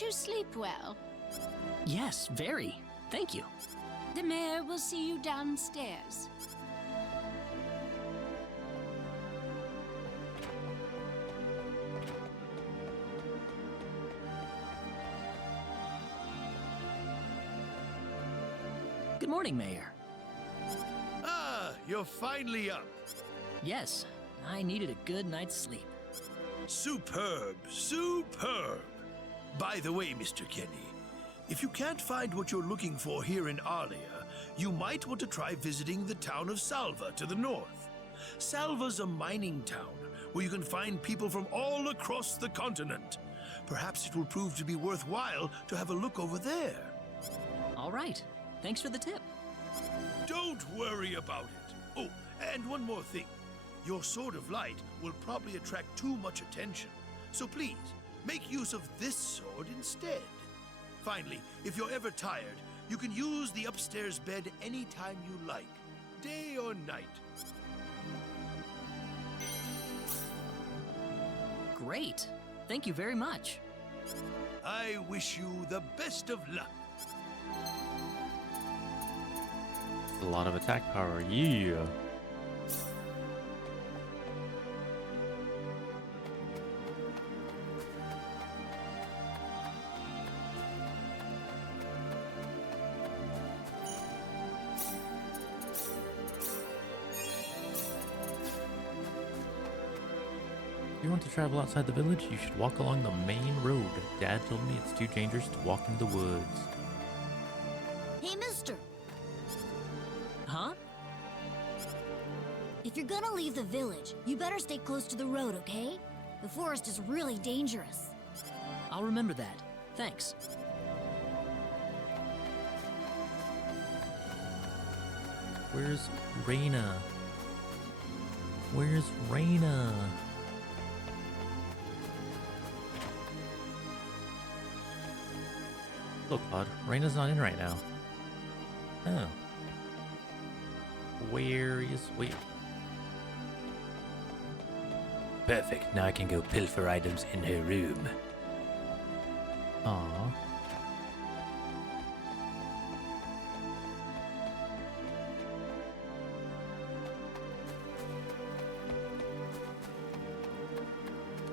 you sleep well? Yes, very. Thank you. The mayor will see you downstairs. Good morning, Mayor. Ah, you're finally up. Yes, I needed a good night's sleep. Superb, superb. By the way, Mr. Kenny, if you can't find what you're looking for here in Arlia, you might want to try visiting the town of Salva to the north. Salva's a mining town where you can find people from all across the continent. Perhaps it will prove to be worthwhile to have a look over there. All right. Thanks for the tip. Don't worry about it. Oh, and one more thing. Your sword of light will probably attract too much attention. So please, make use of this sword instead. Finally, if you're ever tired, you can use the upstairs bed anytime you like, day or night. Great. Thank you very much. I wish you the best of luck. It's a lot of attack power. Yeah. If you want to travel outside the village, you should walk along the main road. Dad told me it's too dangerous to walk in the woods. Hey, mister. Huh? If you're gonna leave the village, you better stay close to the road, okay? The forest is really dangerous. I'll remember that. Thanks. Where's Rena? Where's Rena? Look, Claude, Rena's not in right now. Oh. Where is... Wait. Perfect. Now I can go pilfer items in her room. Aww.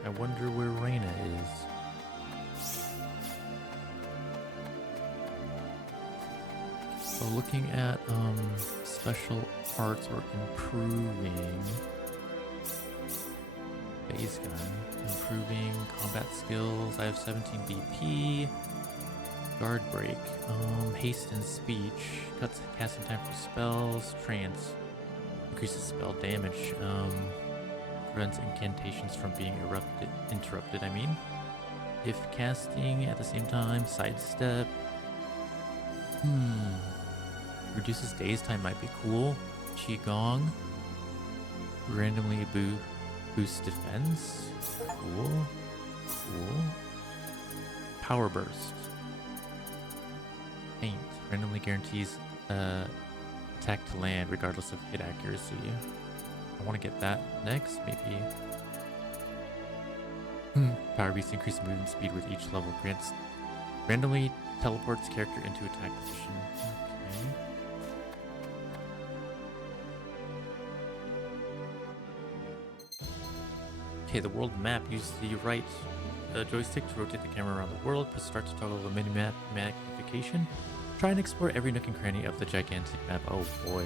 I wonder where Rena is. So looking at special arts or improving phase gun, improving combat skills. I have 17 BP, guard break, haste and speech, cuts casting time for spells, trance, increases spell damage, prevents incantations from being interrupted. I mean, if casting at the same time, sidestep. Reduces daze time might be cool. Qigong. Randomly boosts defense. Cool. Cool. Power burst. Faint. Randomly guarantees attack to land regardless of hit accuracy. I want to get that next, maybe. Power beast increases movement speed with each level. Grants randomly teleports character into attack position. Okay, the world map. Use the right joystick to rotate the camera around the world. Press start to toggle the mini-map magnification. Try and explore every nook and cranny of the gigantic map. Oh boy.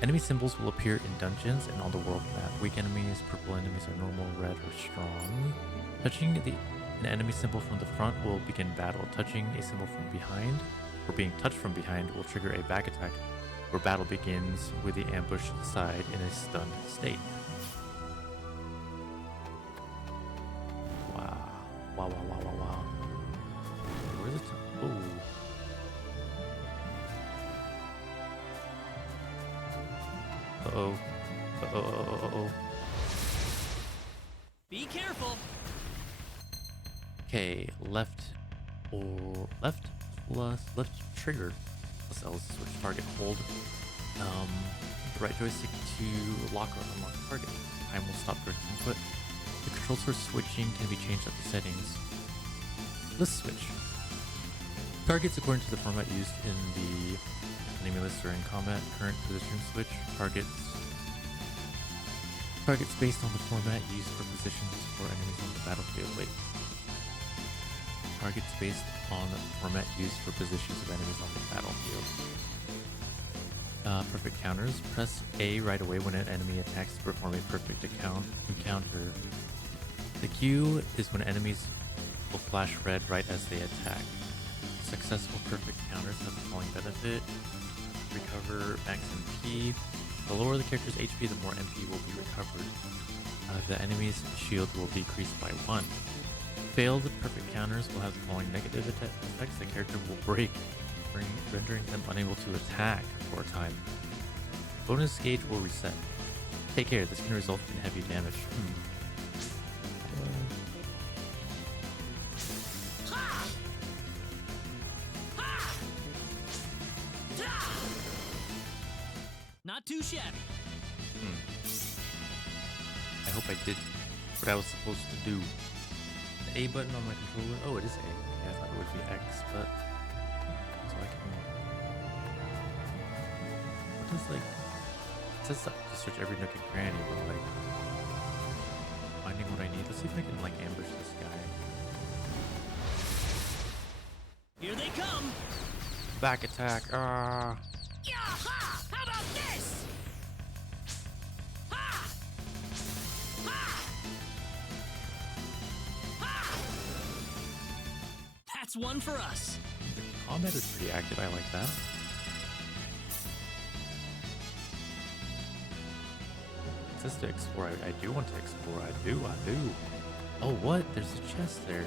Enemy symbols will appear in dungeons and on the world map. Weak enemies, purple enemies are normal, red or strong. Touching an enemy symbol from the front will begin battle. Touching a symbol from behind, or being touched from behind, will trigger a back attack where battle begins with the ambush side in a stunned state. Wow. Where's it? Oh. Uh-oh. Be careful. Okay, left trigger plus L to switch target. Hold the right joystick to lock or unlock target. Time will stop during input. The controls for switching can be changed at the settings. List switch. Targets according to the format used in the enemy list are in combat. Current position switch. Targets based on the format used for positions for enemies on the battlefield. Wait. Targets based on the format used for positions of enemies on the battlefield. Perfect counters. Press A right away when an enemy attacks to perform a perfect encounter. The Q is when enemies will flash red right as they attack. Successful perfect counters have the following benefit. Recover max MP. The lower the character's HP, the more MP will be recovered. The enemy's shield will decrease by 1. Failed perfect counters will have the following negative effects. The character will break, rendering them unable to attack for a time. Bonus gauge will reset. Take care, this can result in heavy damage. Not too shabby. I hope I did what I was supposed to do. The A button on my controller. Oh, it is A. Yeah, I thought it would be X, but so I can. What is like? It says to search every nook and cranny, but like finding what I need. Let's see if I can like ambush this guy. Here they come. Back attack. Ah. Yaha! How about this? Ha! Ha! Ha! That's one for us. The combat is pretty active. I like that. It says to explore. I do want to explore. I do. Oh, what? There's a chest there.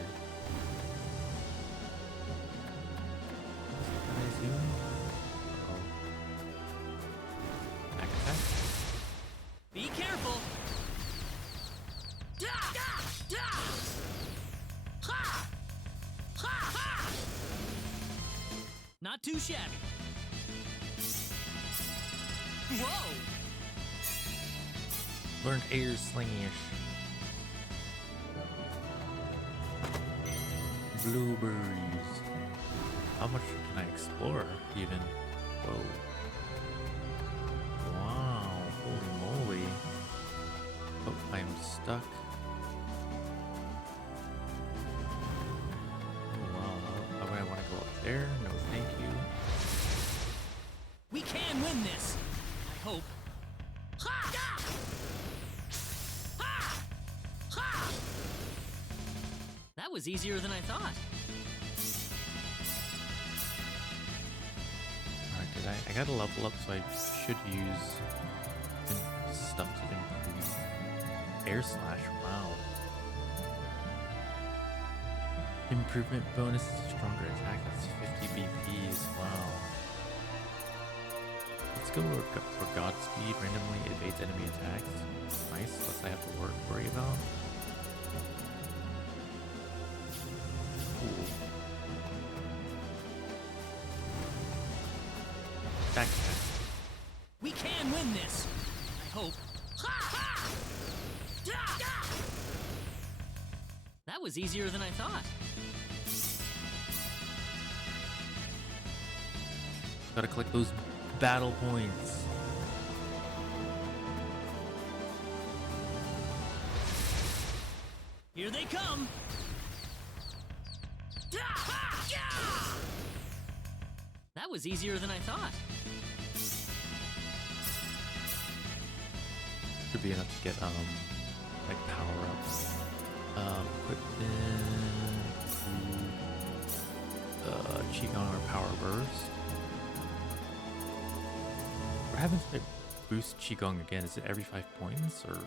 What is it doing? Back attack. Be careful. Da! Da! Da! Ha! Ha! Ha! Not too shabby. Whoa! Learned air slingish. Blueberries. How much can I explore even? Whoa. Wow, holy moly. Oh, I'm stuck. Oh wow, how would I want to go up there? No thank you. We can win this. I hope. Ha! Da! Ha! Ha! That was easier than I thought. Alright, I gotta level up, so I should use stuff to improve air slash. Wow. Improvement bonus, stronger attack. That's 50 BPs. Wow. Let's go for Godspeed. Randomly evades enemy attacks. Nice. Less I have to worry about. Cool. Back attack. We can win this. I hope. Ha! Ha! Da! Da! That was easier than I thought. Gotta collect those battle points. Here they come. Da! Ha! Yeah! That was easier than I thought. Should be enough to get like power ups. Equipment, Qigong or power burst. What happens if I boost Qigong again? Is it every 5 points or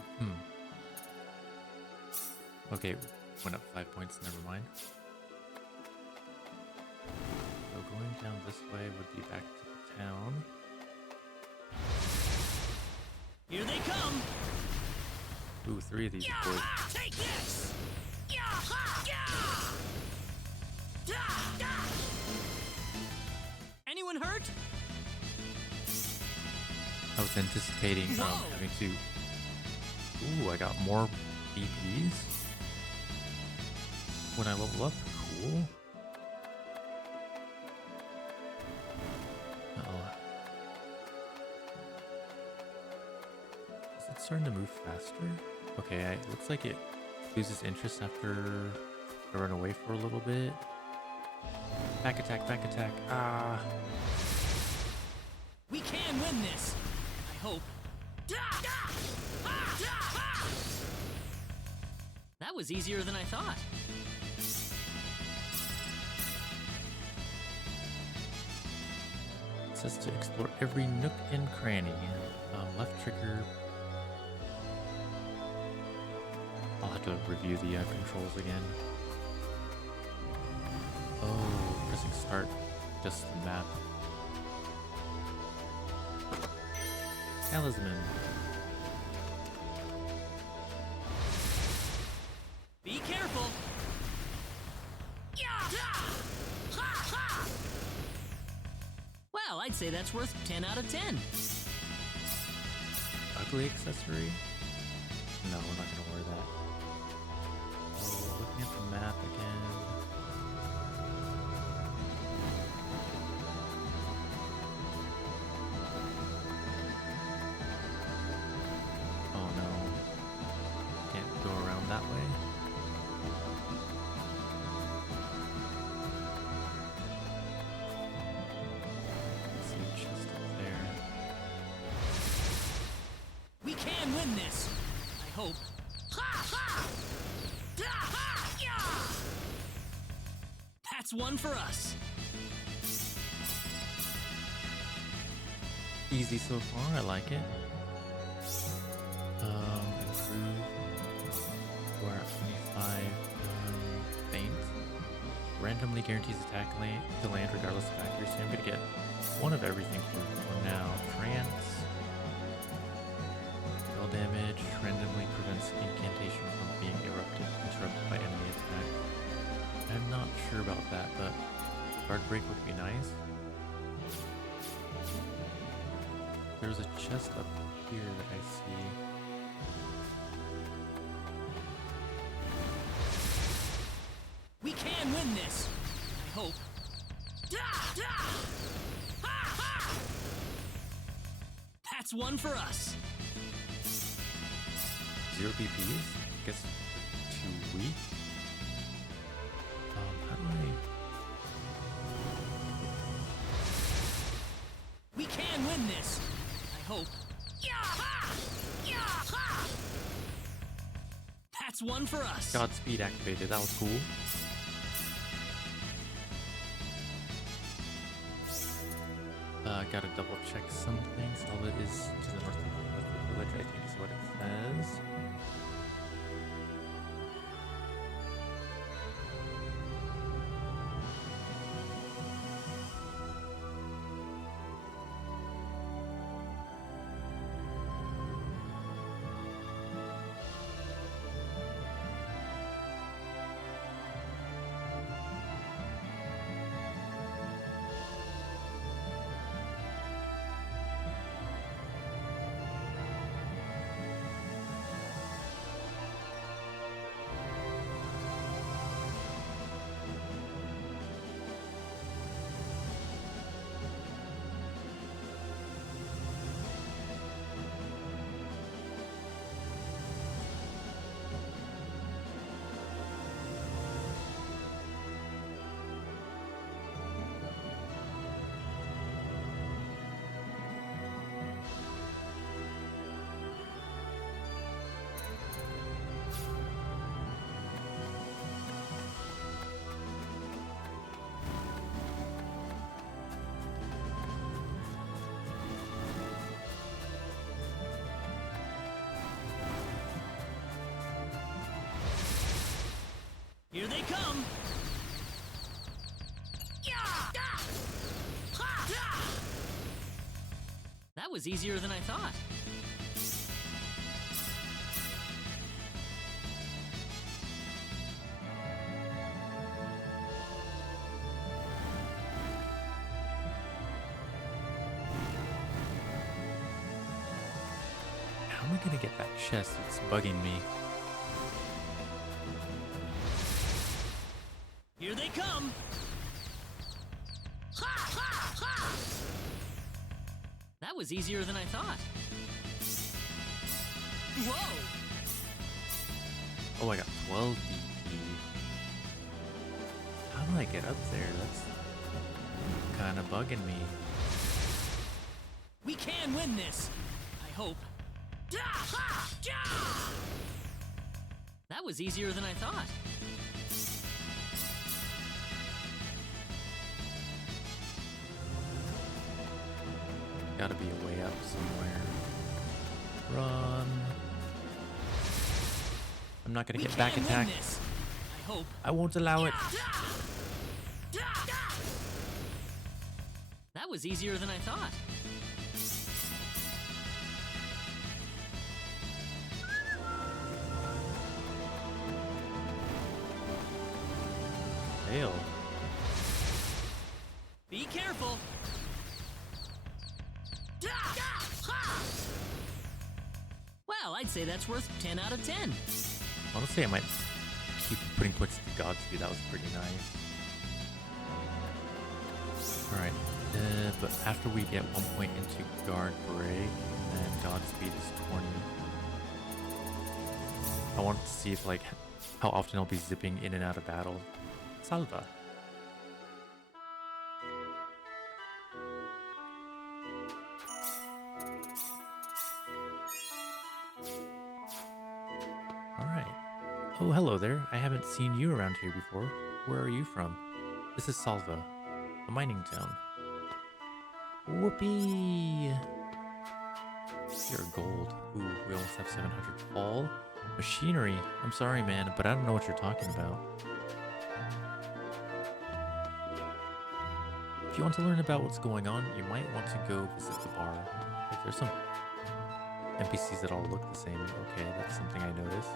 Okay, went up 5 points, never mind. So going down this way would be back to the town. Here they come. Ooh, 3 of these are good. Take this. Anyone hurt? I was anticipating having to. Ooh, I got more BPs when I level up. cool. Uh-oh. Is it starting to move faster? Okay, it looks like it loses interest after I run away for a little bit. Back attack, back attack. Ah. We can win this. I hope. That was easier than I thought. It says to explore every nook and cranny. Left trigger. I'll have to review the controls again. Oh, pressing start, just the map. Talisman. Be careful. Well, I'd say that's worth 10 out of 10. Ugly accessory? No, we're not gonna wear that. Oh, looking at the map again. Oh no. Can't go around that way. Let's see a chest up there. We can win this. I hope. That's one for us. Easy so far, I like it. Improve. We're at 25. Feint. Randomly guarantees attack to land regardless of accuracy. I'm gonna get one of everything for now. Trance. Spell damage. Randomly prevents incantation from being interrupted by enemy attack. I'm not sure about that, but guard break would be nice. There's a chest up here that I see. We can win this. I hope. That's one for us. 0 PPs? Guess too weak. How do We can win this. I hope. That's one for us. Godspeed activated, that was cool. Gotta double check something. Solid is to the north of the village, I think is what it says. Here they come. That was easier than I thought. How am I gonna get that chest? It's bugging me. Here they That was easier than I thought. Whoa! Oh, I got 12 DP. How do I get up there? That's kind of bugging me. We can win this! I hope. That was easier than I thought. Gotta be a way up somewhere. Run. I'm not gonna get back attacked. I hope. I won't allow it. That was easier than I thought. Fail. Be careful. Well, I'd say that's worth 10 out of 10. Honestly, I might keep putting points to Godspeed. That was pretty nice. Alright, but after we get 1 point into Guard Break, then Godspeed is 20. I want to see if, like, how often I'll be zipping in and out of battle. Salva. Alright. Oh, hello there. I haven't seen you around here before. Where are you from? This is Salva, a mining town. Whoopee! You're gold. Ooh, we almost have 700. All machinery. I'm sorry, man, but I don't know what you're talking about. If you want to learn about what's going on, you might want to go visit the bar. Like, there's some NPCs that all look the same. Okay, that's something I noticed.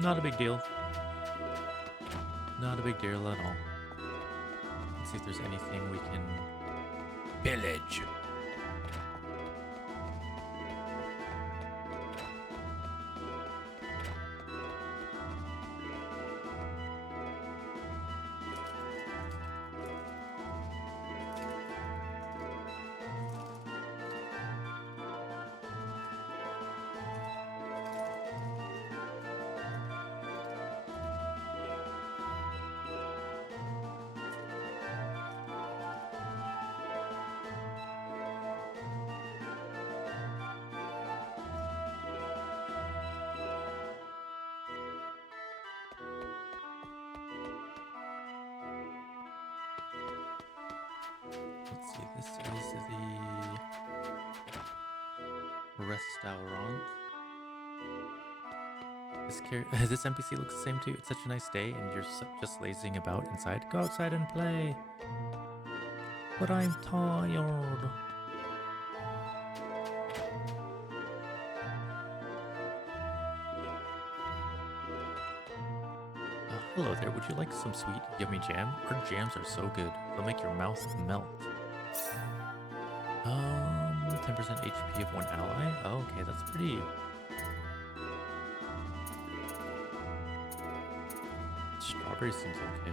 Not a big deal. Not a big deal at all. Let's see if there's anything we can pillage. Let's see, this is the restaurant. This NPC looks the same too. It's such a nice day and you're just lazing about inside. Go outside and play. But I'm tired. Hello there, would you like some sweet, yummy jam? Our jams are so good, they'll make your mouth melt. 10% HP of one ally? Oh, okay, that's pretty... Strawberry seems okay.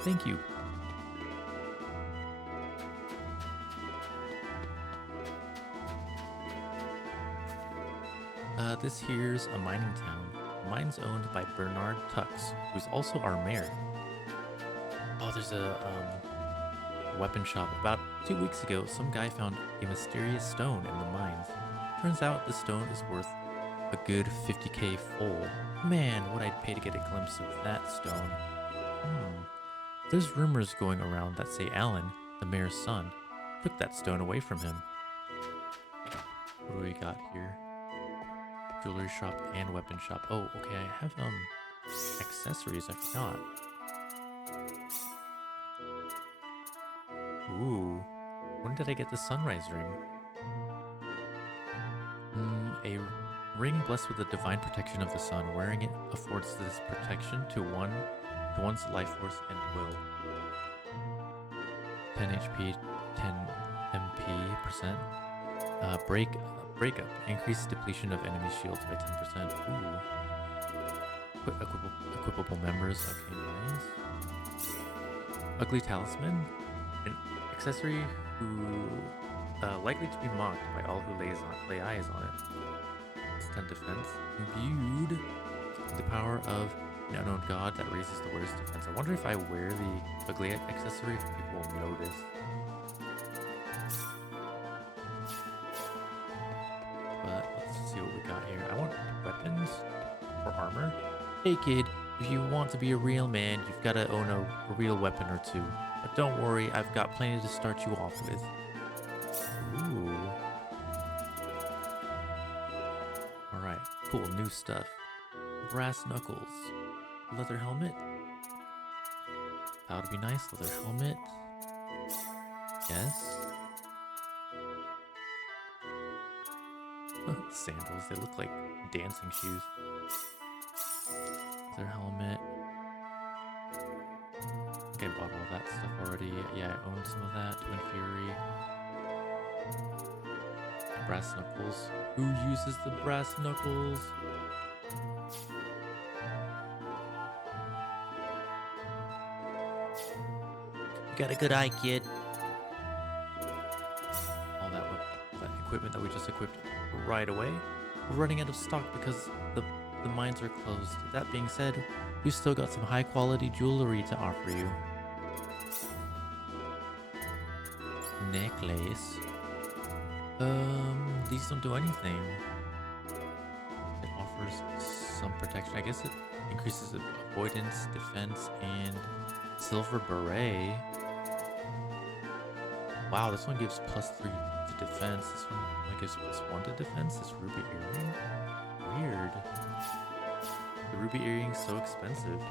Thank you. This here's a mining town. The mine's owned by Bernard Tux, who's also our mayor. Oh, there's a weapon shop. About 2 weeks ago, some guy found a mysterious stone in the mines. Turns out the stone is worth a good 50k full. Man, what I'd pay to get a glimpse of that stone. There's rumors going around that say Alan, the mayor's son, took that stone away from him. What do we got here? Jewelry shop and weapon shop. Oh, okay, I have accessories, I forgot. Ooh, when did I get the sunrise ring? A ring blessed with the divine protection of the sun. Wearing it affords this protection to one's life force and will. 10 HP, 10 MP percent. Breakup. Increase depletion of enemy shields by 10%. Ooh. Equipable members. Okay, nice. ugly talisman, an accessory who likely to be mocked by all who lay eyes on it. It's 10 defense. Imbued with the power of an unknown god that raises the wearer's defense. I wonder if I wear the ugly accessory, if people will notice. But let's see what we got here. I want weapons or armor. Hey kid, if you want to be a real man, you've got to own a real weapon or two. But don't worry, I've got plenty to start you off with. Ooh. Alright, cool, new stuff. Brass knuckles. Leather helmet. That would be nice. Leather helmet. Yes. Sandals, they look like dancing shoes. Leather helmet. I think I bought all that stuff already. Yeah, I own some of that. Twin Fury. Brass knuckles. Who uses the brass knuckles? You got a good eye, kid. All that equipment that we just equipped right away. We're running out of stock because the mines are closed. That being said, we've still got some high quality jewelry to offer you. Necklace. These don't do anything. It offers some protection. I guess it increases avoidance, defense, and silver beret. Wow, this one gives +3 to defense. This one gives +1 to defense. This ruby earring? Weird. The ruby earring's so expensive.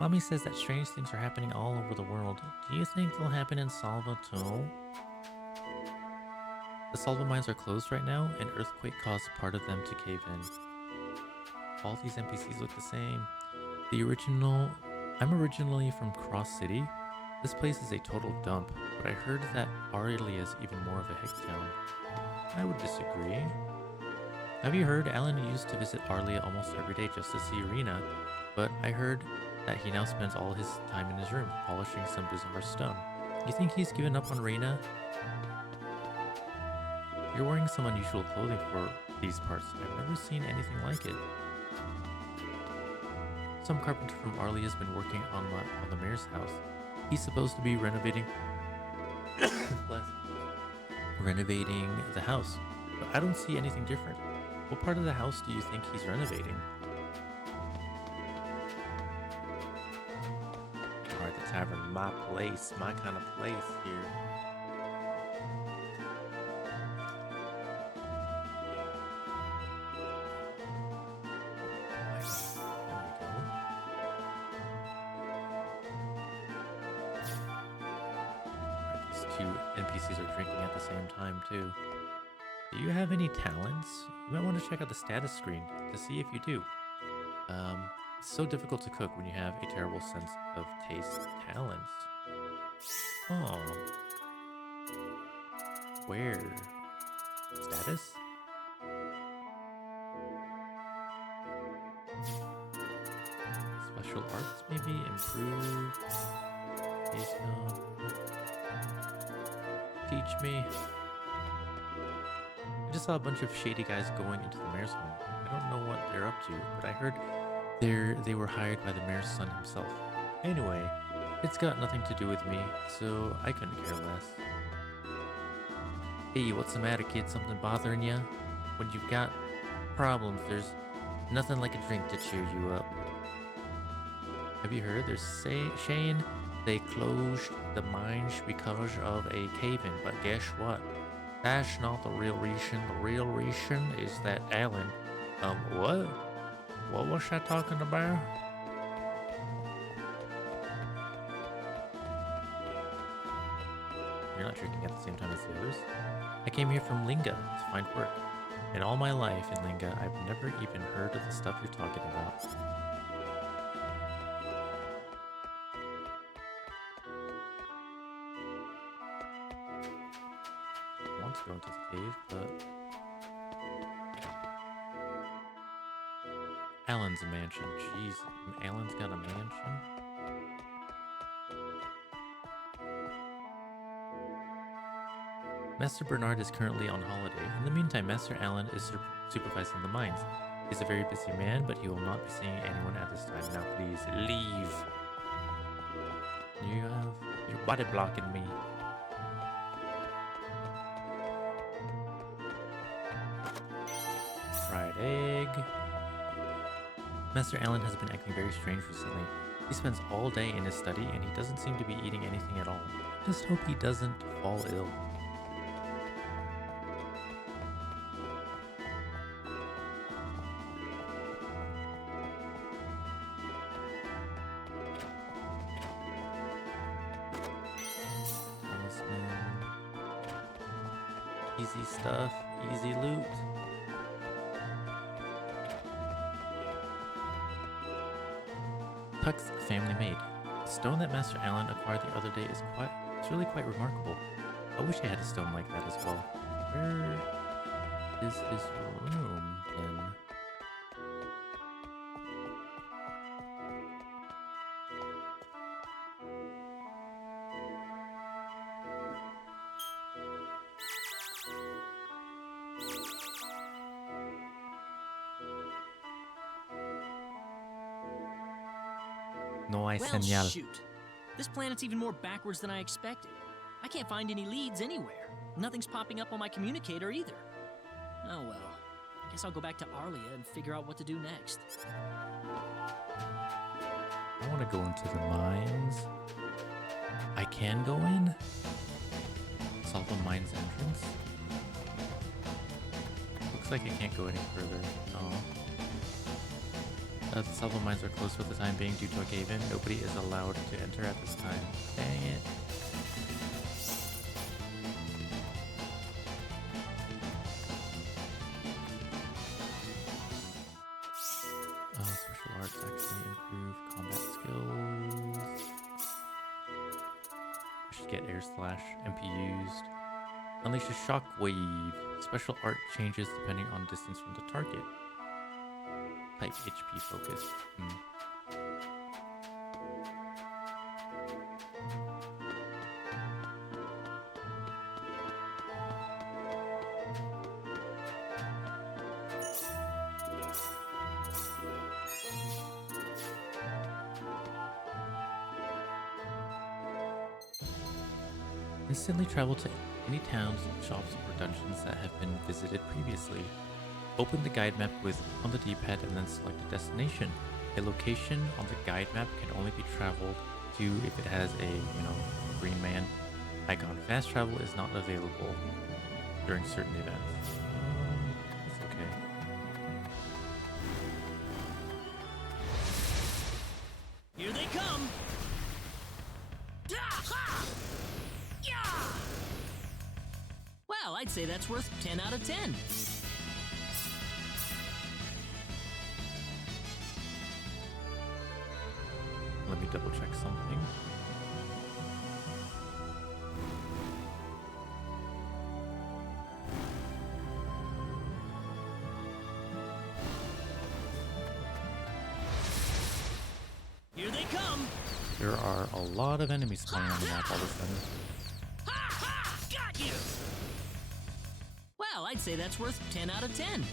Mommy says that strange things are happening all over the world. Do you think they'll happen in Salva too? The Salva mines are closed right now. An earthquake caused part of them to cave in. All these NPCs look the same. I'm originally from Cross City. This place is a total dump, but I heard that Aurelia is even more of a hick town. I would disagree. Have you heard Alan used to visit Arlia almost every day just to see Rena, but I heard that he now spends all his time in his room polishing some bizarre stone. You think he's given up on Rena? You're wearing some unusual clothing for these parts. I've never seen anything like it. Some carpenter from Arlie has been working on the mayor's house. He's supposed to be renovating the house, but I don't see anything different. What part of the house do you think he's renovating? Alright, the tavern, my place, my kind of place here. NPCs are drinking at the same time too. Do you have any talents? You might want to check out the status screen to see if you do. It's so difficult to cook when you have a terrible sense of taste. Talents. Oh. Where? Status? Special arts maybe? Improve. Taste note. Teach me. I just saw a bunch of shady guys going into the mayor's home. I don't know what they're up to, but I heard they were hired by the mayor's son himself. Anyway, it's got nothing to do with me, so I couldn't care less. Hey, what's the matter, kid? Something bothering you? When you've got problems, there's nothing like a drink to cheer you up. Have you heard? Shane, they closed the mines because of a cave-in, but guess what? That's not the real reason. The real reason is that Alan, what? What was I talking about? You're not drinking at the same time as the others? I came here from Linga to find work. In all my life in Linga, I've never even heard of the stuff you're talking about. I want to go into the cave, but Alan's mansion. Jeez, Alan's got a mansion? Master Bernard is currently on holiday. In the meantime, Master Alan is supervising the mines. He's a very busy man, but he will not be seeing anyone at this time. Now please, leave. You have your body blocking me. Fried egg. Master Alan has been acting very strange recently. He spends all day in his study and he doesn't seem to be eating anything at all. Just hope he doesn't fall ill. Easy stuff, easy loot. Puck's family made. The stone that Master Alan acquired the other day is really quite remarkable. I wish I had a stone like that as well. Where is his room then? No hay Well, señal. shoot. This planet's even more backwards than I expected. I can't find any leads anywhere. Nothing's popping up on my communicator either. Oh well. I guess I'll go back to Arlia and figure out what to do next. I want to go into the mines. I can go in? Solve the mines entrance? Looks like I can't go any further. No. The Salvo mines are closed for the time being due to a cave-in. Nobody is allowed to enter at this time. Dang it. Special arts actually improve combat skills. I should get air slash MP used. Unleash a shockwave. Special art changes depending on distance from the target. Type HP focus. Instantly travel to any towns, shops, or dungeons that have been visited previously. Open the guide map on the D-pad and then select a destination. A location on the guide map can only be traveled to if it has a, green man icon. Fast travel is not available during certain events. It's okay. Here they come! Well, I'd say that's worth 10 out of 10. Let me double check something. Here they come! There are a lot of enemies spawning on the map all of a sudden. Ha ha! Got you! Well, I'd say that's worth 10 out of 10.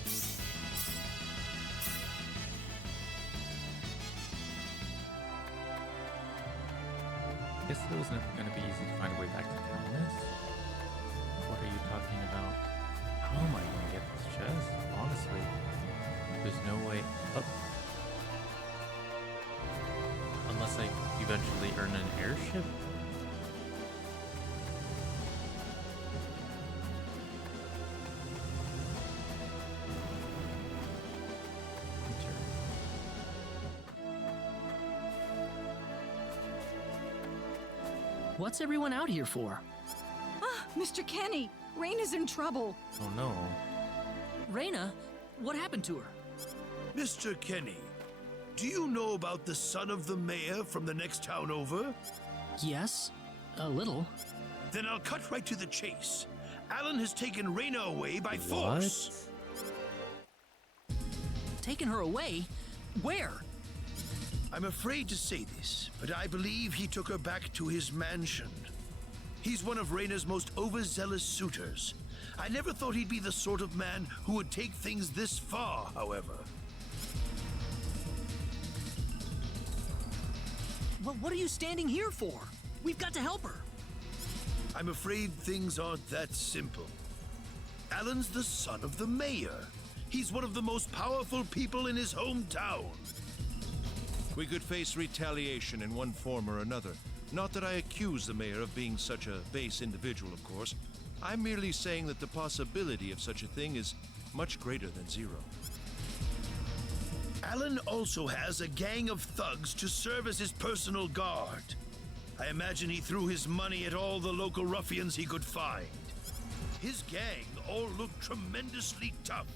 Guess it was never going to be easy to find a way back to Calmus. What are you talking about? How am I going to get this chest? Honestly, there's no way up. Unless I eventually earn an airship? What's everyone out here for? Ah, Mr. Kenny, Rena's in trouble. Oh no. Rena? What happened to her? Mr. Kenny, do you know about the son of the mayor from the next town over? Yes, a little. Then I'll cut right to the chase. Alan has taken Rena away by force. Taken her away? Where? I'm afraid to say this, but I believe he took her back to his mansion. He's one of Rena's most overzealous suitors. I never thought he'd be the sort of man who would take things this far, however. Well, what are you standing here for? We've got to help her. I'm afraid things aren't that simple. Alan's the son of the mayor. He's one of the most powerful people in his hometown. We could face retaliation in one form or another. Not that I accuse the mayor of being such a base individual, of course. I'm merely saying that the possibility of such a thing is much greater than zero. Alan also has a gang of thugs to serve as his personal guard. I imagine he threw his money at all the local ruffians he could find. His gang all look tremendously tough.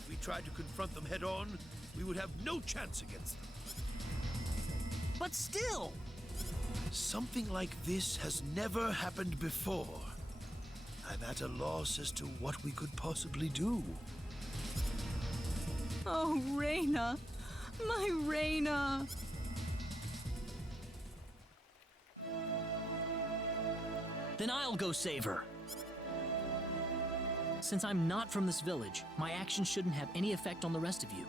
If we tried to confront them head on, we would have no chance against them. But still! Something like this has never happened before. I'm at a loss as to what we could possibly do. Oh, Rena. My Rena. Then I'll go save her. Since I'm not from this village, my actions shouldn't have any effect on the rest of you.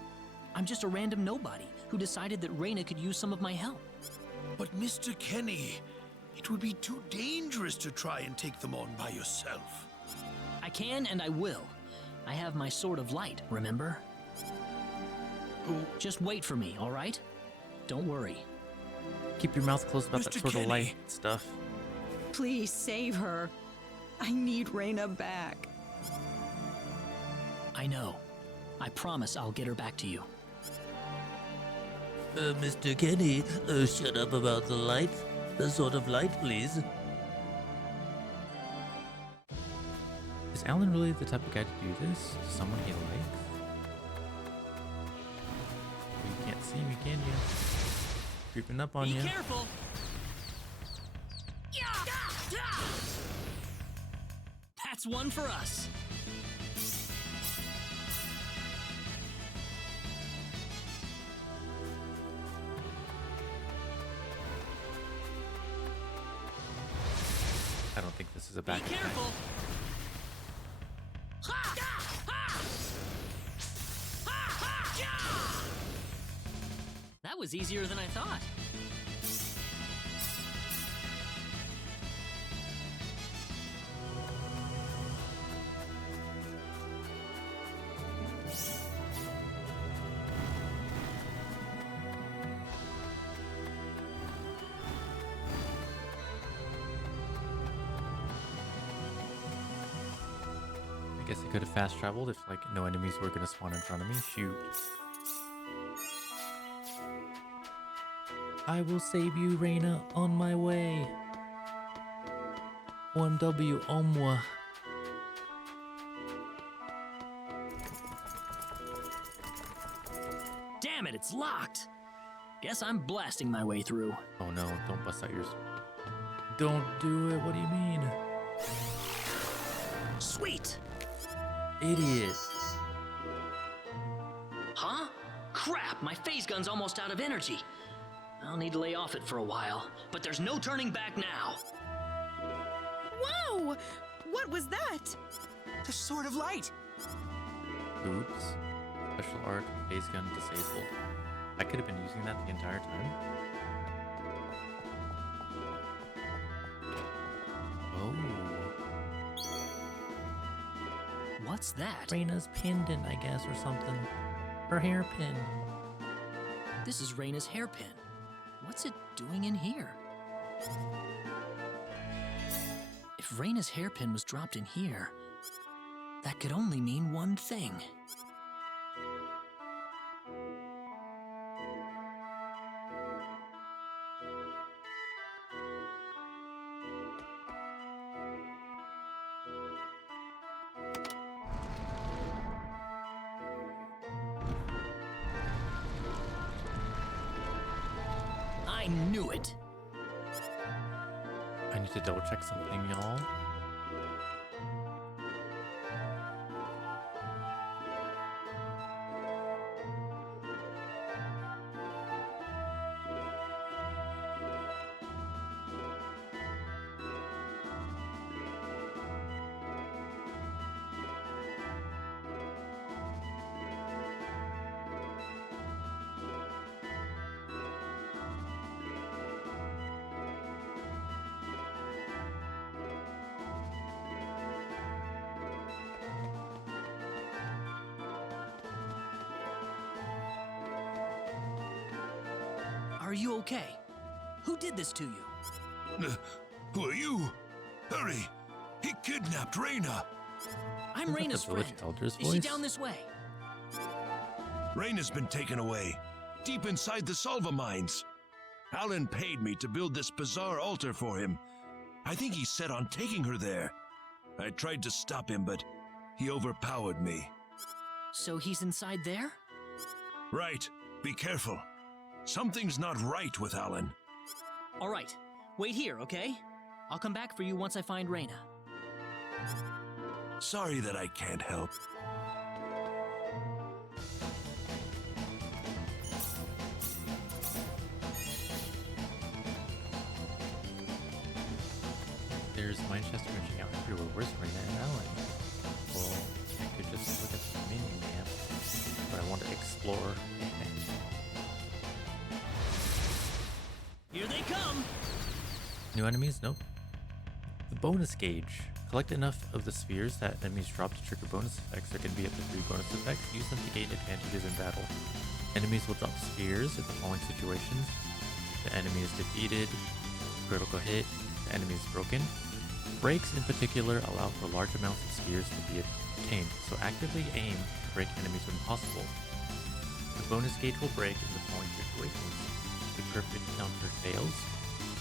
I'm just a random nobody who decided that Rena could use some of my help. But Mr. Kenny, it would be too dangerous to try and take them on by yourself. I can and I will. I have my sword of light, remember? Just wait for me, all right? Don't worry. Keep your mouth closed about that Mr. sort of Kenny. light stuff. Please save her. I need Rena back. I know. I promise I'll get her back to you. Mr. Kenny, shut up about the light. The sort of light, please. Is Alan really the type of guy to do this? Someone he likes? You can't see me, can you? Creeping up on Be you. careful! That's one for us. I don't think this is a Be back attack. careful! That was easier than I thought. I guess I could have fast traveled if like no enemies were gonna spawn in front of me. Shoot. I will save you, Rena, on my way. 1W en moi. Damn it, it's locked. Guess I'm blasting my way through. Oh no, don't bust out yours. Don't do it, what do you mean? Sweet! Idiot. Huh? Crap, my phase gun's almost out of energy. I'll need to lay off it for a while, but there's no turning back now. Whoa! What was that? The Sword of Light! Oops. Special art, phase gun disabled. I could have been using that the entire time. Oh. What's that? Rena's pendant, I guess, or something. Her hairpin. This is Rena's hairpin. What's it doing in here? If Rena's hairpin was dropped in here, that could only mean one thing. I knew it. I need to double check something, y'all. you okay? Who did this to you? Who are you? Hurry! He kidnapped Rena! I'm Rena's the village friend. elder's Is she voice? down this way? Rena's been taken away, deep inside the Salva mines. Alan paid me to build this bizarre altar for him. I think he's set on taking her there. I tried to stop him, but he overpowered me. So he's inside there? Right. Be careful. Something's not right with Alan. All right. Wait here, okay? I'll come back for you once I find Rena. Sorry that I can't help. There's mine chests reaching out everywhere. Where's Rena and Alan? Well, I could just look at the mini map, but I want to explore. Here they come! New enemies? Nope. The bonus gauge. Collect enough of the spheres that enemies drop to trigger bonus effects. There can be up to 3 bonus effects. Use them to gain advantages in battle. Enemies will drop spheres in the following situations. The enemy is defeated. Critical hit. The enemy is broken. Breaks in particular allow for large amounts of spheres to be obtained, so actively aim to break enemies when possible. The bonus gauge will break in the following situations. The perfect counter fails.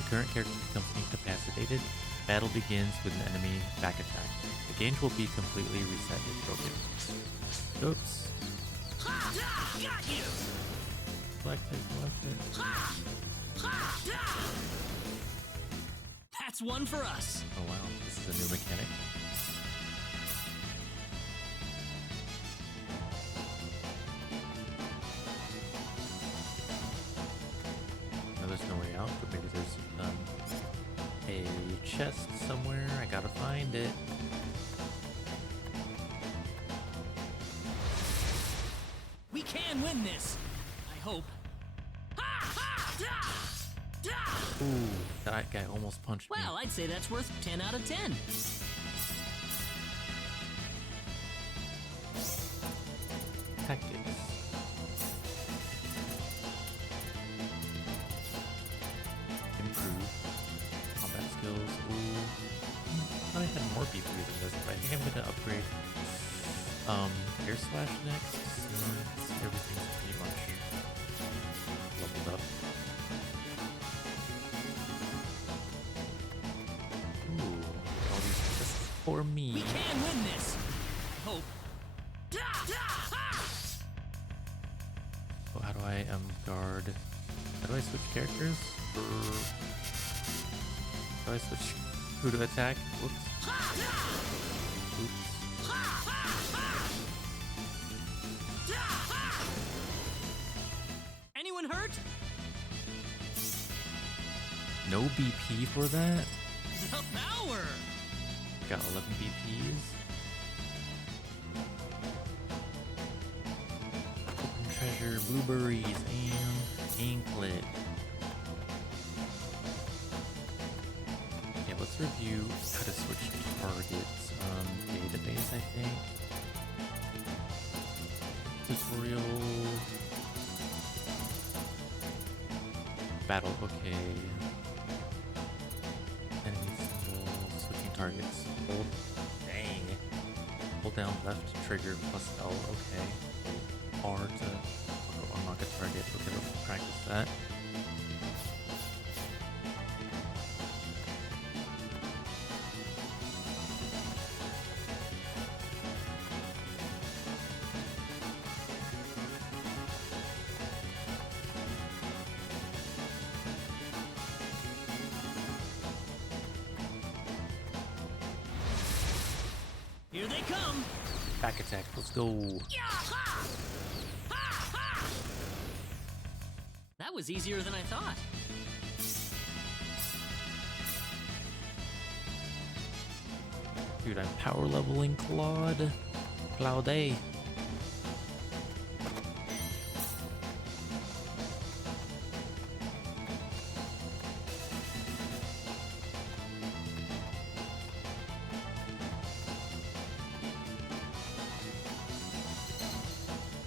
The current character becomes incapacitated. Battle begins with an enemy back attack. The gauge will be completely reset if broken. Oops. Got you! Select it. That's one for us. Oh wow, this is a new mechanic. No, there's no way out, but maybe there's a chest somewhere. I gotta find it. We can win this. I hope. Ooh, that guy almost punched me. Well, I'd say that's worth 10 out of 10. Tactics. Improve. Combat skills. Ooh. I thought I had more BP than this, but I think I'm gonna upgrade Air Slash next, since everything's pretty much leveled up. Ooh, all these chests for me. We can win this. I hope. So how do I guard? How do I switch characters? How do I switch who to attack? Whoops. Oops. Anyone hurt? No BP for that? The power! Got 11 BPs. Open treasure, blueberries, and anklet. Okay, let's review how to switch targets. Database, I think. Tutorial. Battle, okay. Enemy symbol, switching targets. Hold, dang. Hold down left trigger plus L, okay. R to unlock a target. Okay, let's practice that. Here they come! Back attack, let's go. That was easier than I thought. Dude, I'm power leveling Claude. Claude.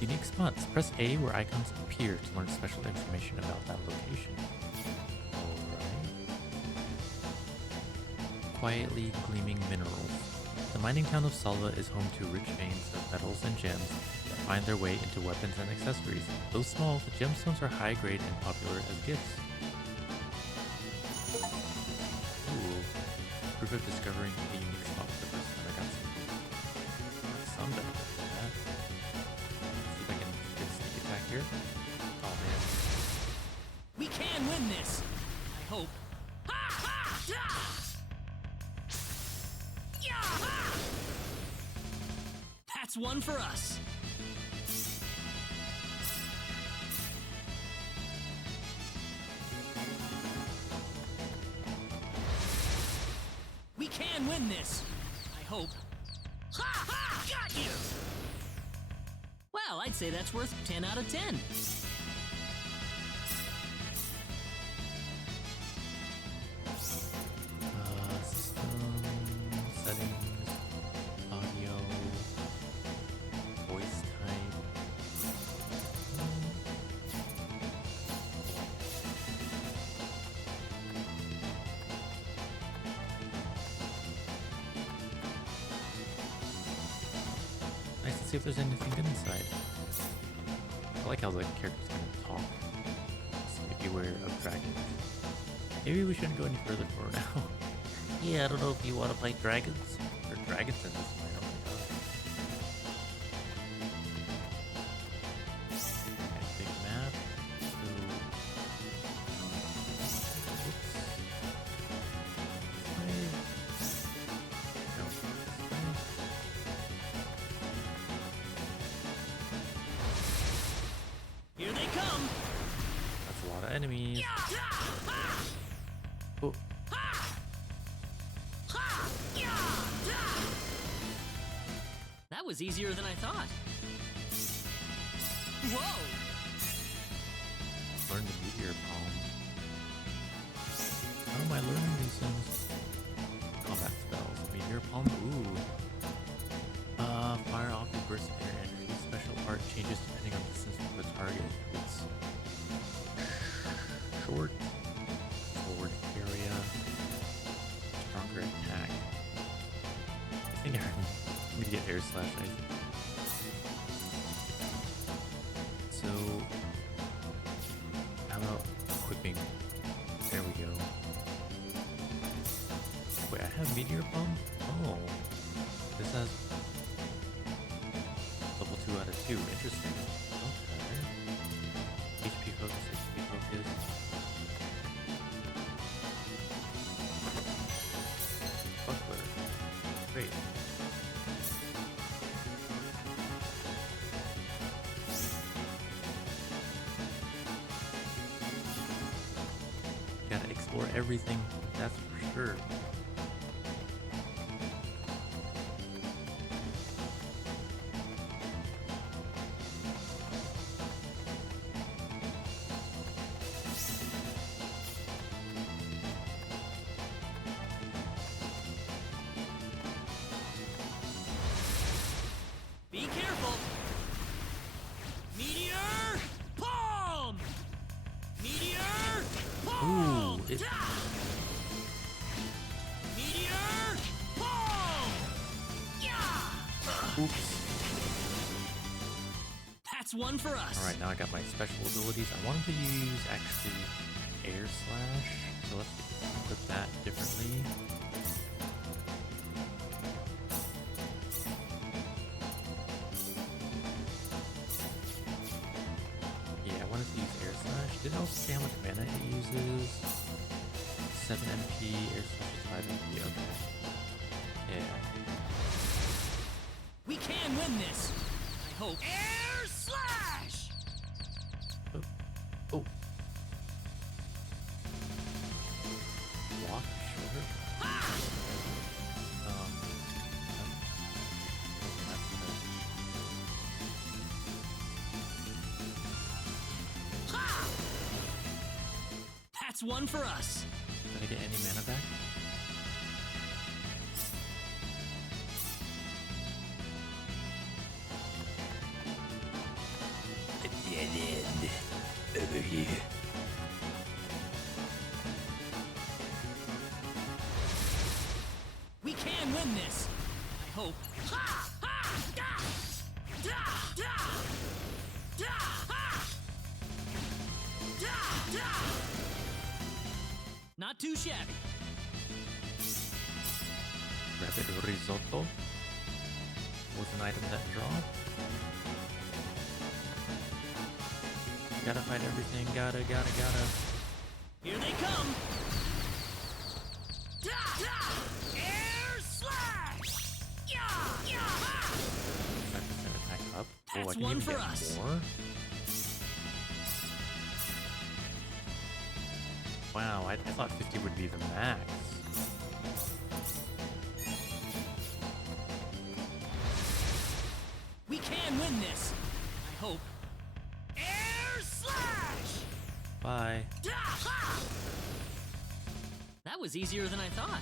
Unique spots. Press A where icons appear to learn special information about that location. Alright. Quietly gleaming minerals. The mining town of Salva is home to rich veins of metals and gems that find their way into weapons and accessories. Though small, the gemstones are high grade and popular as gifts. Ooh. Proof of discovering a unique spot for the first time. I got some benefit from that. See if I can get a sneak attack here. Oh man. We can win this! I hope. That's one for us! We can win this! I hope. Ha ha! Got you! Well, I'd say that's worth 10 out of 10. System settings, audio, voice type. Nice to see if there's anything good inside. I like how the characters kind of talk. It's beware of dragons. Maybe we shouldn't go any further for now. Yeah, I don't know if you want to fight dragons. There are dragons in this mine, oh my god. Okay, big map. So... Here they come! That's a lot of enemies. Oh. That was easier than I thought. Whoa! Learn the meteor palm. How am I learning these things? Combat spells. Meteor palm. Ooh. Fire off your burst of inner energy. Special art changes depending on distance from the target. It's short. Forward area. Stronger attack. I think I'm gonna get air slash ice. So how about equipping? There we go. Wait, I have meteor bomb? Oh. This has level 2 out of 2. Interesting. Okay. HP focus, HP focus. Buckler. Great. Gotta explore everything, that's for sure. Be careful! Meteor palm! Meteor palm! Ooh, it... Meteor palm! Yeah! Oops. That's one for us. Alright, now I got my special abilities. I wanted to use actually air slash, so let's equip that differently. Yeah, I wanted to use air slash. Did it also say how much mana it uses? 7 MP, air slash is 5 MP, okay. Yeah. We can win this. I hope. Air slash! Oh. Oh. Walk shorter? That's one for us. Did I get any mana back? end. Over here. We can win this. I hope. Ha! Ha! Da! Da! Da! Da! Ha! Da! Da! Not too shabby. Rapid risotto was an item that dropped. Gotta fight everything. Gotta. Here they come. Da! Da! Air slash! Yeah! Yeah! Ha! 5% attack up. That's I can one even for get us. more. Wow, I thought 50 would be the max. We can win this. I hope. Air slash! Bye. Da! Ha! That was easier than I thought.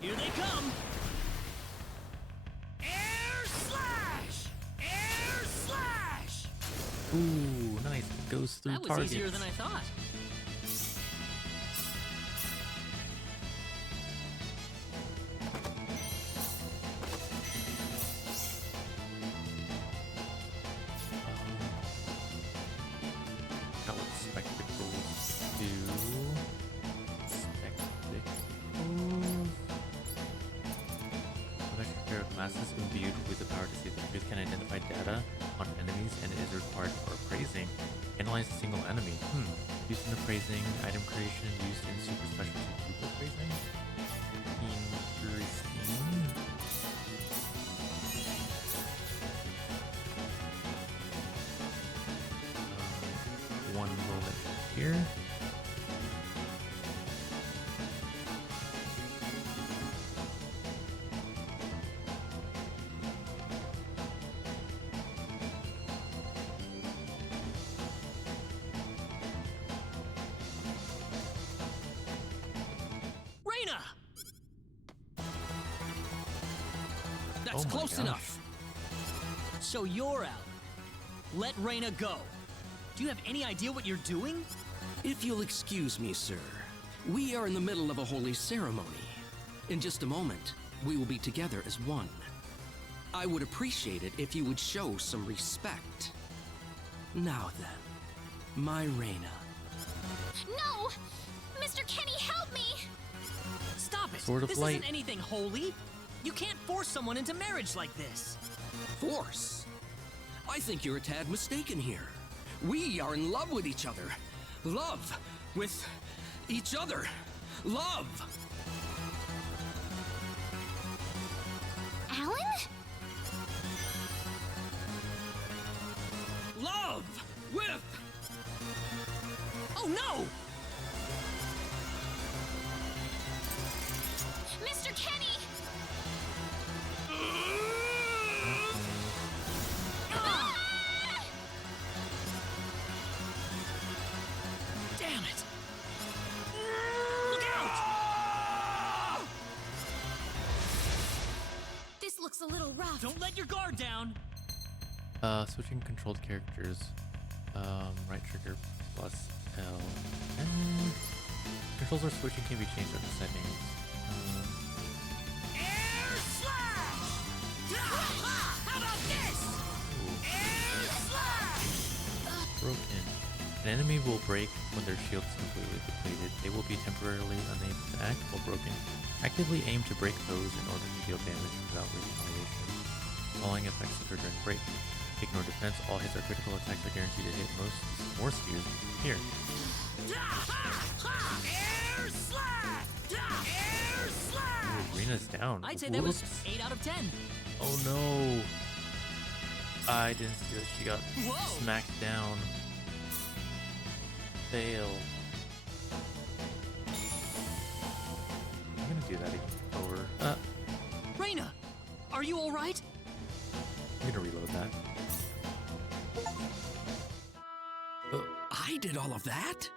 Here they come. Air slash! Air slash! Ooh, nice. It goes through That was targets. easier than I thought. Got what spectacles do. Spectacles. An extra pair of glasses imbued with the power to see the truth can identify data on enemies and is required for appraising. Analyze a single enemy. Used in appraising, item creation, used in super specialty group appraising. Interesting. One moment here. Rena! That's Oh my close gosh. enough. So you're out. Let Rena go. Do you have any idea what you're doing? If you'll excuse me, sir, we are in the middle of a holy ceremony. In just a moment, we will be together as one. I would appreciate it if you would show some respect. Now then, my Rena. No! Mr. Kenny, help me! Stop it! Sword of This Light. isn't anything holy. You can't force someone into marriage like this. Force? I think you're a tad mistaken here. We are in love with each other. Love with each other. Love! Alan? Love with... Oh no! Mr. Kenny! Damn it! Look out! This looks a little rough. Don't let your guard down. Switching controlled characters. Right trigger plus L. Controls or switching can be changed under settings. Air slash! How about this? Air slash! Broken. An enemy will break when their shield is completely depleted. They will be temporarily unable to act while broken. Actively aim to break foes in order to deal damage without retaliation. Following effects occur during break. Ignore defense. All hits are critical. Attacks are guaranteed to hit most more spheres. Here. Air slash! Air slash! Ooh, Rena's down. I'd say that was Whoops. 8 out of 10. Oh no. I didn't see that she got Whoa. smacked down. Fail. I'm gonna do that again. Over. Rena, are you all right? I'm gonna reload that. I did all of that?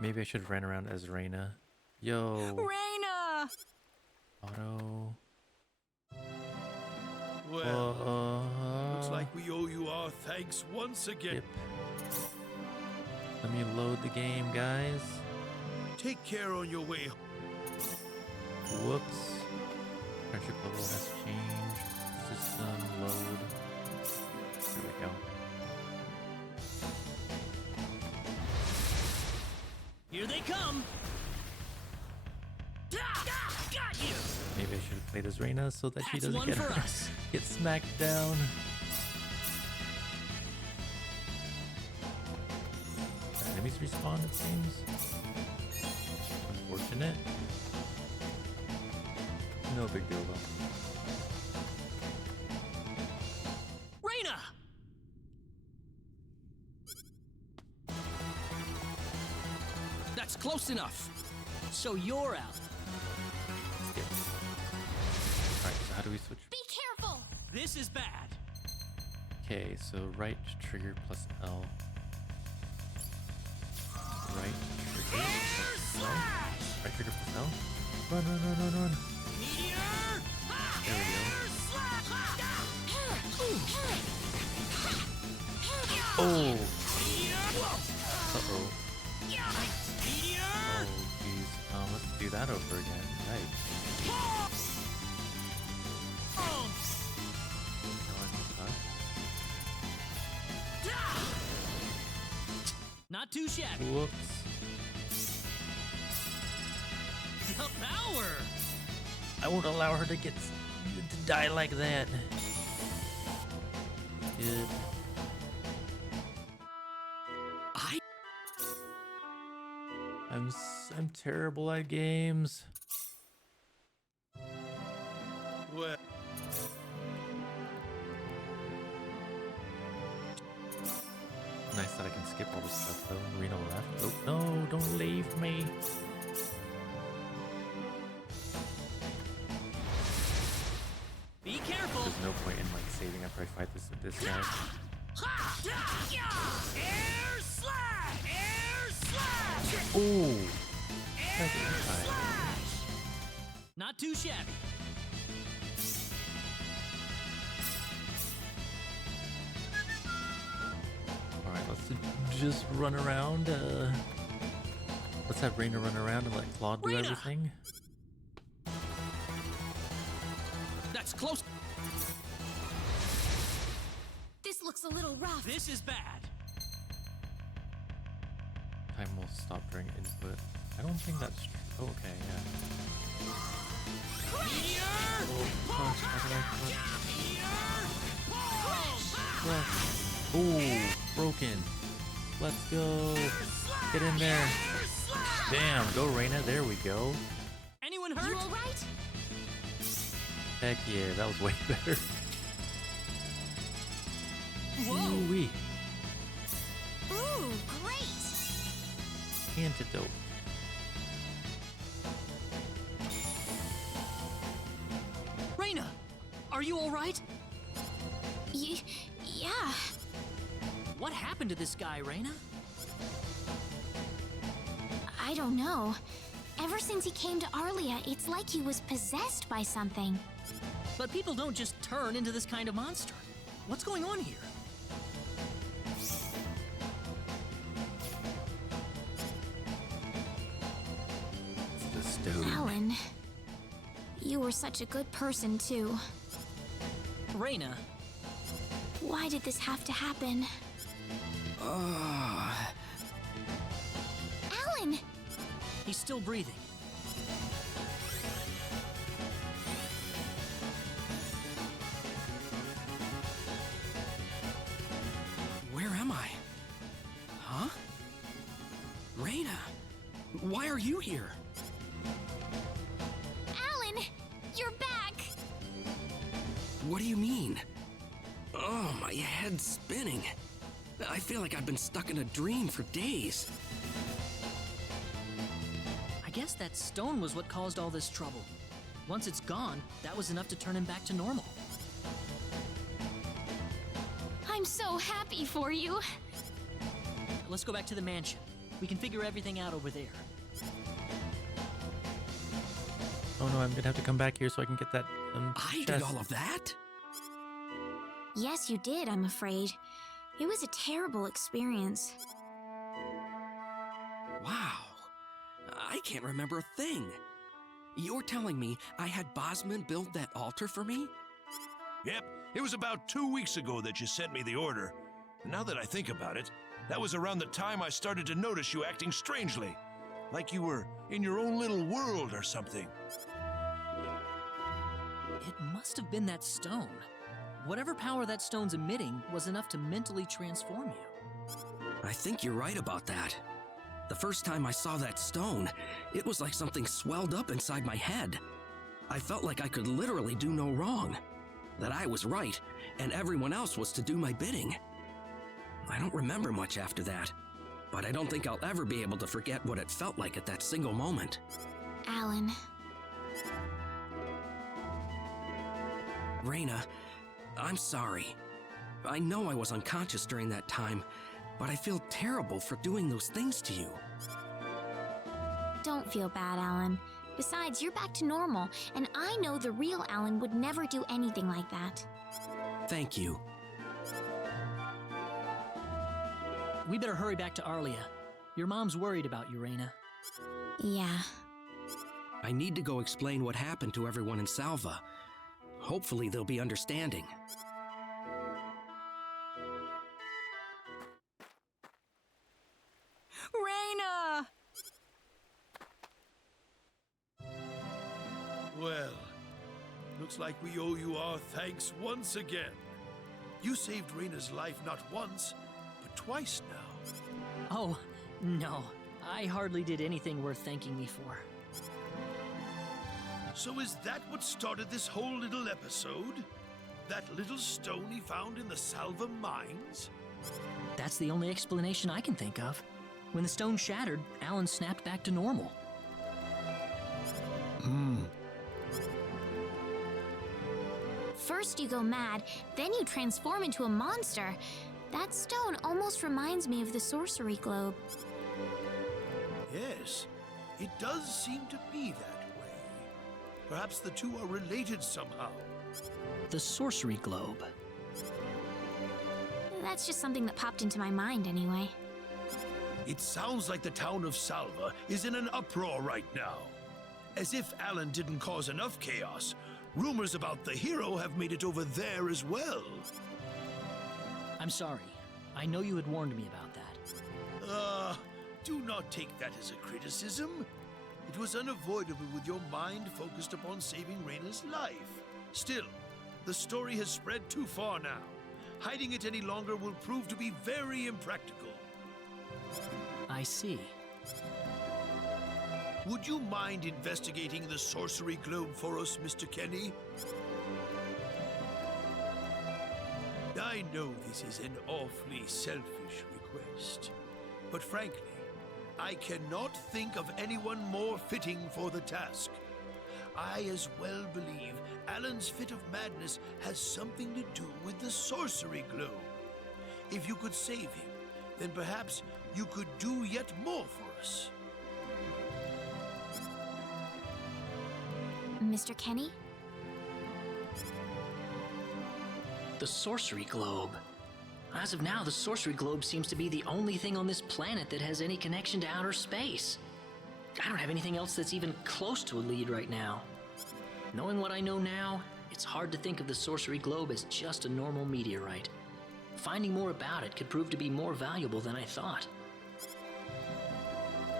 Maybe I should have ran around as Rena. Yo. Rena! Auto. Well, looks like we owe you our thanks once again. Yep. Let me load the game, guys. Take care on your way. Whoops. Friendship level has changed. System load. There we go. Here they come! Got you! Maybe I should have played as Rena so that she That's doesn't one get, for us. get smacked down. Enemies respawn, it seems. Unfortunate. No big deal though. Rena! That's close enough. So you're out. Skip. Alright, so how do we switch? Be careful! This is bad. Okay, so right trigger plus L. Right trigger plus L. Right trigger plus L. Run, run, run, run, run. There we go. Oh! Uh-oh. Oh, geez. Let's do that over again. Right. Not too shabby. Whoops. The power! I won't allow her to to die like that. Good. I'm terrible at games. Well, Nice that I can skip all this stuff though. Reno left. Oh no, don't leave me. Be careful! There's no point in like saving after I fight this guy. Air slash! Air slash! Ooh! Air slash! Not too shabby. Alright, let's just run around. Let's have Rena run around and let Claude do everything. That's close. This looks a little rough. This is bad. Time will stop during input. I don't think that's true. Oh, okay, yeah. Oh, crush, how did I crush? Crush. Ooh, broken. Let's go. Get in there. Damn, go Rena. There we go. Anyone hurt? You alright? Heck yeah, that was way better. Whoa! Ooh-wee. Ooh, great! Antidote. Rena! Are you alright? Yeah. What happened to this guy, Rena? I don't know. Ever since he came to Arlia, it's like he was possessed by something. But people don't just turn into this kind of monster. What's going on here? It's the stone. Alan, you were such a good person, too. Rena, Why did this have to happen? Alan! he's still breathing. Where am I? Huh? Rena, why are you here? Alan! You're back! What do you mean? Oh, my head's spinning. I feel like I've been stuck in a dream for days. I guess that stone was what caused all this trouble. Once it's gone, that was enough to turn him back to normal. I'm so happy for you. Let's go back to the mansion. We can figure everything out over there. Oh no, I'm gonna have to come back here so I can get that I chest. did all of that? Yes, you did, I'm afraid. It was a terrible experience. Wow. I can't remember a thing. You're telling me I had Bosman build that altar for me? Yep, it was about 2 weeks ago that you sent me the order. And now that I think about it, that was around the time I started to notice you acting strangely. Like you were in your own little world or something. It must have been that stone. Whatever power that stone's emitting was enough to mentally transform you. I think you're right about that. The first time I saw that stone, it was like something swelled up inside my head. I felt like I could literally do no wrong. That I was right, and everyone else was to do my bidding. I don't remember much after that, but I don't think I'll ever be able to forget what it felt like at that single moment. Alan. Rena, I'm sorry. I know I was unconscious during that time, but I feel terrible for doing those things to you. Don't feel bad, Alan. Besides, you're back to normal, and I know the real Alan would never do anything like that. Thank you. We better hurry back to Arlia. Your mom's worried about you, Rena. Yeah. I need to go explain what happened to everyone in Salva. Hopefully they'll be understanding. Rena! Well, looks like we owe you our thanks once again. You saved Rena's life not once, but twice now. Oh, no. I hardly did anything worth thanking me for. So is that what started this whole little episode? That little stone he found in the Salva mines? That's the only explanation I can think of. When the stone shattered, Alan snapped back to normal. First you go mad, then you transform into a monster. That stone almost reminds me of the sorcery globe. Yes, it does seem to be that way. Perhaps the two are related somehow. The sorcery globe. That's just something that popped into my mind anyway. It sounds like the town of Salva is in an uproar right now. As if Alan didn't cause enough chaos, rumors about the hero have made it over there as well. I'm sorry. I know you had warned me about that. Do not take that as a criticism. It was unavoidable with your mind focused upon saving Rena's life. Still, the story has spread too far now. Hiding it any longer will prove to be very impractical. I see. Would you mind investigating the sorcery globe for us, Mr. Kenny? I know this is an awfully selfish request, but frankly, I cannot think of anyone more fitting for the task. I as well believe Alan's fit of madness has something to do with the sorcery globe. If you could save him, then perhaps you could do yet more for us. Mr. Kenny? The sorcery globe. As of now, the sorcery globe seems to be the only thing on this planet that has any connection to outer space. I don't have anything else that's even close to a lead right now. Knowing what I know now, it's hard to think of the sorcery globe as just a normal meteorite. Finding more about it could prove to be more valuable than I thought.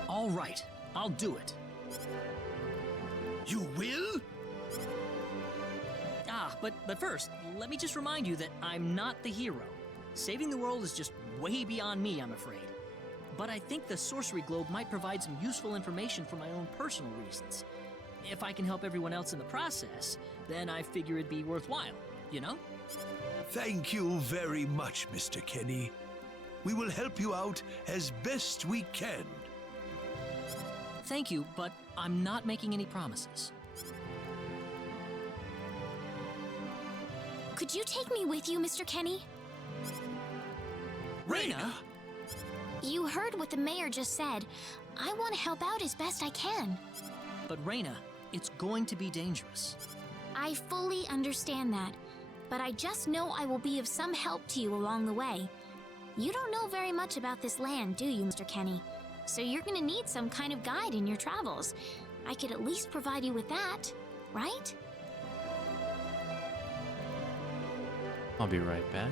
All right, I'll do it. You will? But first, let me just remind you that I'm not the hero. Saving the world is just way beyond me, I'm afraid. But I think the sorcery globe might provide some useful information for my own personal reasons. If I can help everyone else in the process, then I figure it'd be worthwhile, you know? Thank you very much, Mr. Kenny. We will help you out as best we can. Thank you, but I'm not making any promises. Could you take me with you, Mr. Kenny? Rena! You heard what the mayor just said. I want to help out as best I can. But Rena, it's going to be dangerous. I fully understand that, but I just know I will be of some help to you along the way. You don't know very much about this land, do you, Mr. Kenny? So you're gonna need some kind of guide in your travels. I could at least provide you with that, right? I'll be right back.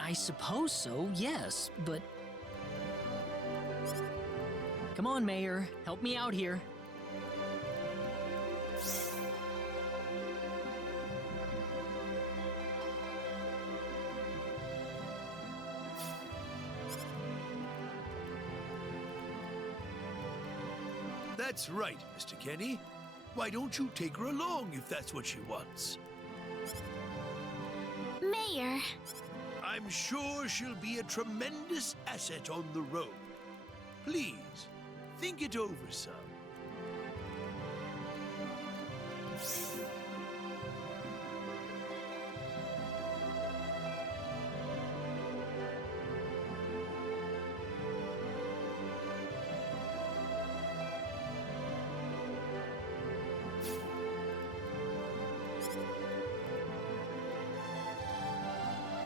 I suppose so, yes, but... Come on, Mayor. Help me out here. That's right, Mr. Kenny. Why don't you take her along if that's what she wants? Mayor. I'm sure she'll be a tremendous asset on the road. Please, think it over some.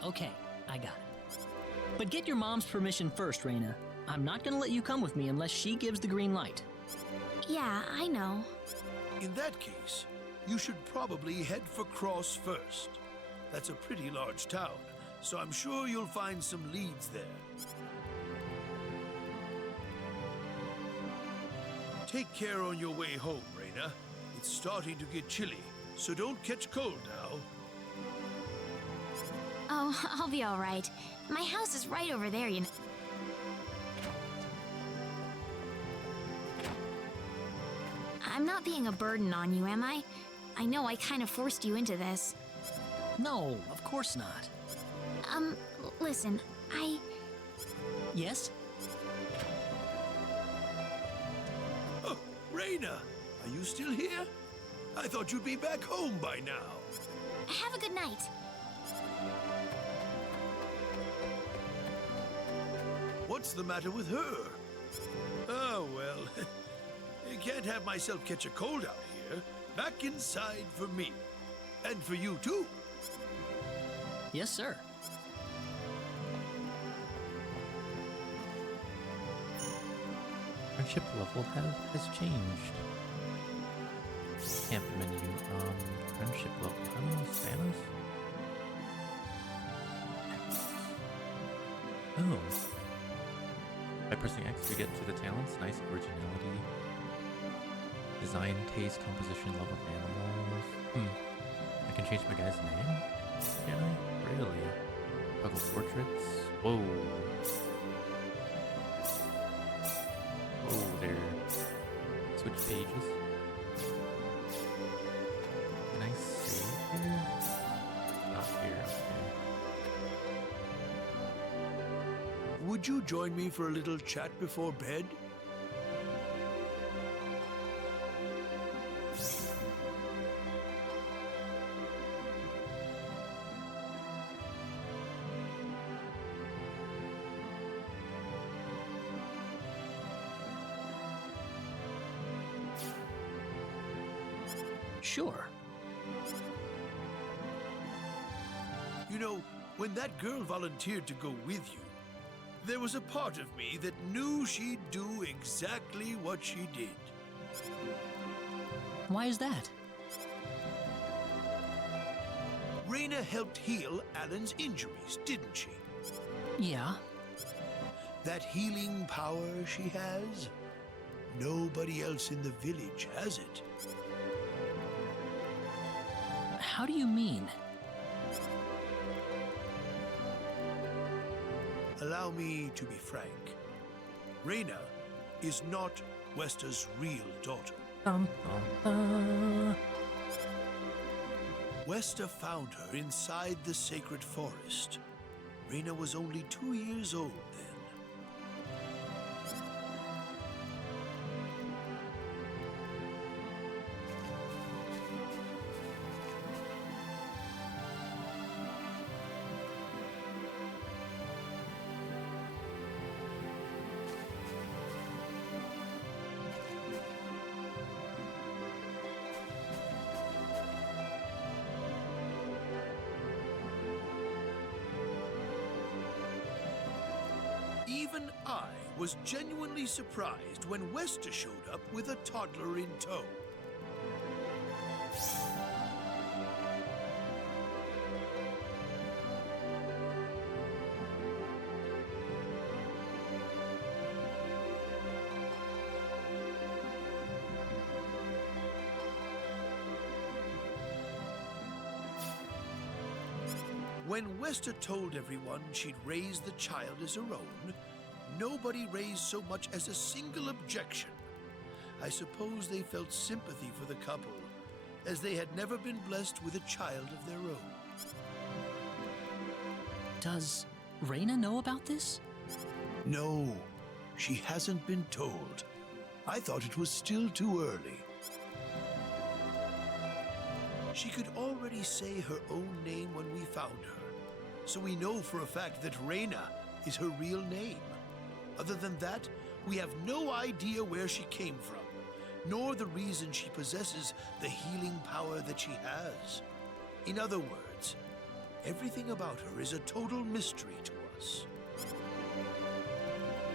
Okay, I got it. But get your mom's permission first, Rena. I'm not gonna let you come with me unless she gives the green light. Yeah, I know. In that case, you should probably head for Cross first. That's a pretty large town, so I'm sure you'll find some leads there. Take care on your way home, Rena. It's starting to get chilly, so don't catch cold now. Oh, I'll be all right. My house is right over there, you know. I'm not being a burden on you, am I? I know I kind of forced you into this. No, of course not. Listen, Yes? Oh, Rena, are you still here? I thought you'd be back home by now. Have a good night. What's the matter with her? Oh, well, I can't have myself catch a cold out here. Back inside for me. And for you, too. Yes, sir. Friendship level has changed. Camp menu. Friendship level. I don't know, Thanos? Oh. By pressing X, we get to the talents. Nice originality. Design, taste, composition, love of animals. I can change my guy's name? Can I? Really? Toggle portraits? Whoa. Whoa there. Switch pages. Can I save here? Not here, okay. Would you join me for a little chat before bed? Sure. You know, When that girl volunteered to go with you, there was a part of me that knew she'd do exactly what she did. Why is that? Rena helped heal Alan's injuries, didn't she? Yeah. That healing power she has, nobody else in the village has it. How do you mean? Allow me to be frank. Rena is not Westa's real daughter. Westa found her inside the sacred forest. Rena was only 2 years old then. Even I was genuinely surprised when Westa showed up with a toddler in tow. When Westa told everyone she'd raised the child as her own, nobody raised so much as a single objection. I suppose they felt sympathy for the couple, as they had never been blessed with a child of their own. Does Rena know about this? No, she hasn't been told. I thought it was still too early. She could already say her own name when we found her, so we know for a fact that Rena is her real name. Other than that, we have no idea where she came from, nor the reason she possesses the healing power that she has. In other words, everything about her is a total mystery to us.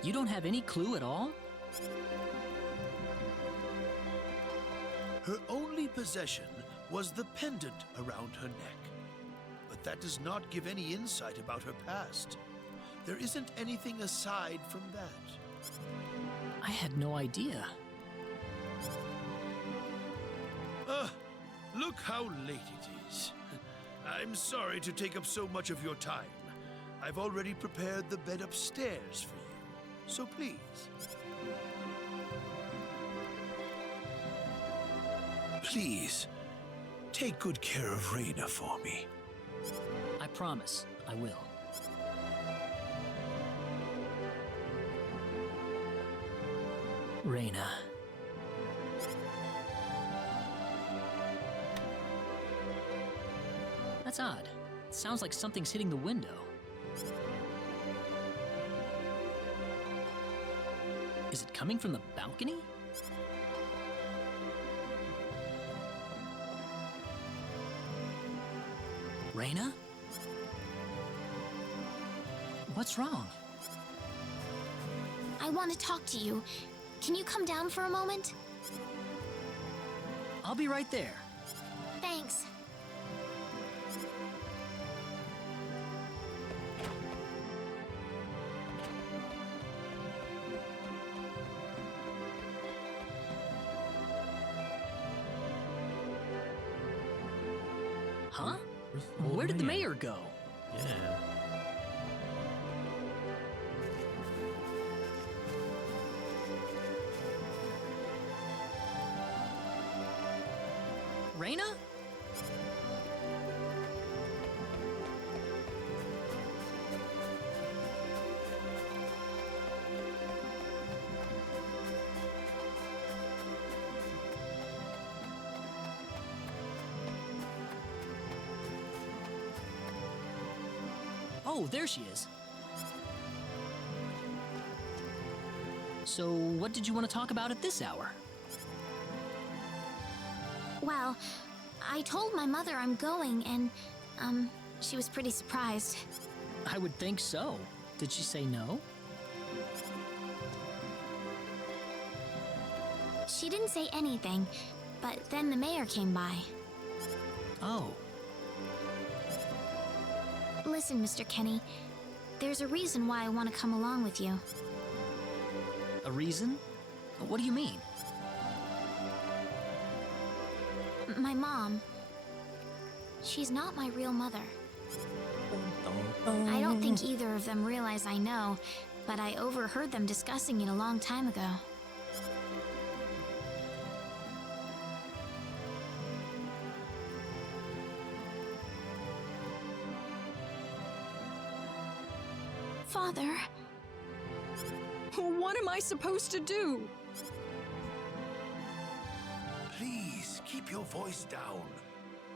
You don't have any clue at all? Her only possession was the pendant around her neck. But that does not give any insight about her past. There isn't anything aside from that. I had no idea. Look how late it is. I'm sorry to take up so much of your time. I've already prepared the bed upstairs for you, so please. Please, take good care of Rena for me. I promise, I will. Rena. That's odd. It sounds like something's hitting the window. Is it coming from the balcony? Rena? What's wrong? I want to talk to you. Can you come down for a moment? I'll be right there. Thanks. Huh? Old Where did the man. mayor go? Yeah. Rena? Oh, there she is. So, what did you want to talk about at this hour? Well, I told my mother I'm going, and, She was pretty surprised. I would think so. Did she say no? She didn't say anything, but then the mayor came by. Oh. Listen, Mr. Kenny, there's a reason why I want to come along with you. A reason? What do you mean? My mom, she's not my real mother. I don't think either of them realize I know, but I overheard them discussing it a long time ago. Father. What am I supposed to do? Please, keep your voice down.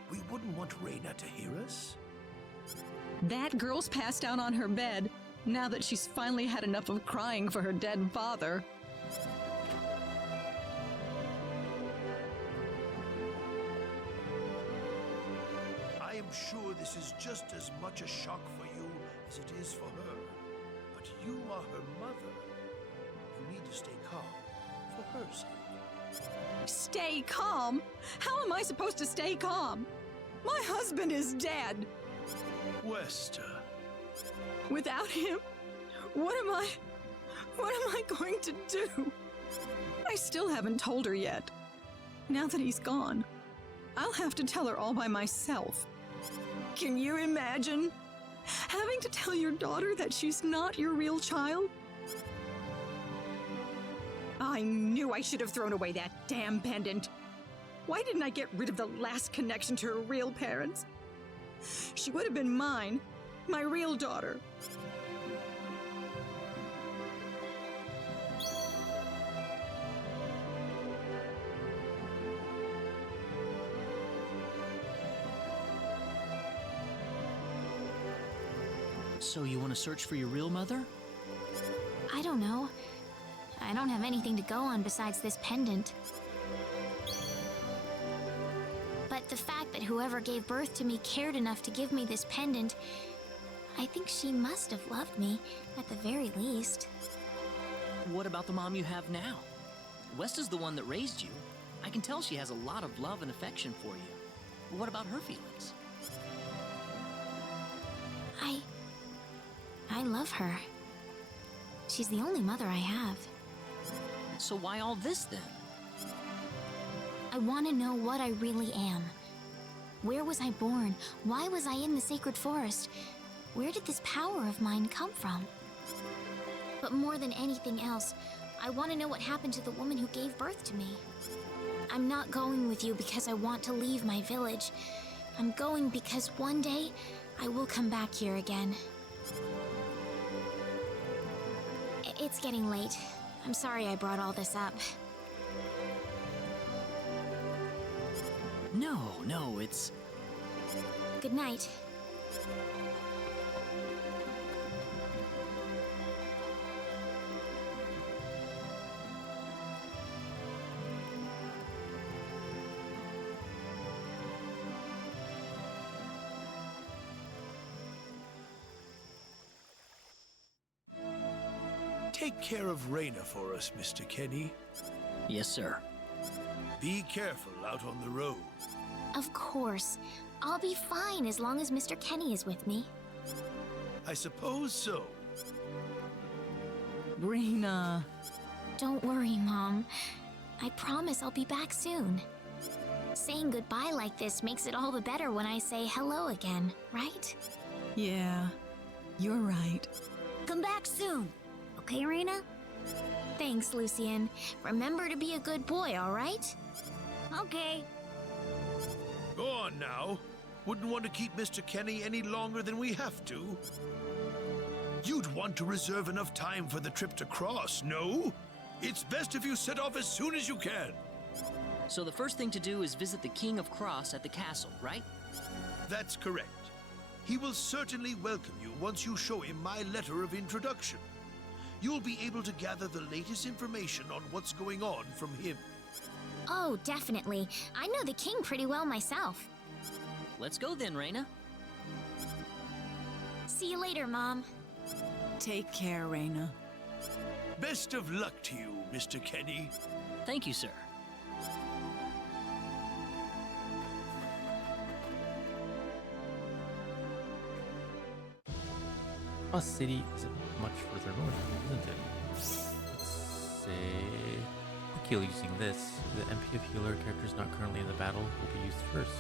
We wouldn't want Rena to hear us. That girl's passed out on her bed, now that she's finally had enough of crying for her dead father. I am sure this is just as much a shock for you as it is for her. But you are her mother. You need to stay calm for her sake. Stay calm? How am I supposed to stay calm? My husband is dead. Wester. Without him, what am I going to do? I still haven't told her yet. Now that he's gone, I'll have to tell her all by myself. Can you imagine having to tell your daughter that she's not your real child? I knew I should have thrown away that damn pendant. Why didn't I get rid of the last connection to her real parents? She would have been mine, my real daughter. So you want to search for your real mother? I don't know. I don't have anything to go on besides this pendant. But the fact that whoever gave birth to me cared enough to give me this pendant, I think she must have loved me, at the very least. What about the mom you have now? West is the one that raised you. I can tell she has a lot of love and affection for you. What about her feelings? I love her. She's the only mother I have. So why all this then? I want to know what I really am. Where was I born? Why was I in the sacred forest? Where did this power of mine come from? But more than anything else, I want to know what happened to the woman who gave birth to me. I'm not going with you because I want to leave my village. I'm going because one day I will come back here again. It's getting late. I'm sorry I brought all this up. No, it's... Good night. Take care of Rena for us, Mr. Kenny. Yes, sir. Be careful out on the road. Of course. I'll be fine as long as Mr. Kenny is with me. I suppose so. Rena. Don't worry, Mom. I promise I'll be back soon. Saying goodbye like this makes it all the better when I say hello again, right? Yeah, you're right. Come back soon. Okay, Rena? Thanks, Lucien. Remember to be a good boy, all right? Okay. Go on now. Wouldn't want to keep Mr. Kenny any longer than we have to. You'd want to reserve enough time for the trip to Cross, no? It's best if you set off as soon as you can. So the first thing to do is visit the King of Cross at the castle, right? That's correct. He will certainly welcome you once you show him my letter of introduction. You'll be able to gather the latest information on what's going on from him. Oh, definitely. I know the king pretty well myself. Let's go then, Rena. see you later, Mom. Take care, Rena. Best of luck to you, Mr. Kenny. Thank you, sir. Frost City isn't much further north, isn't it? Let's say... we'll kill using this. The MPF healer characters not currently in the battle will be used first.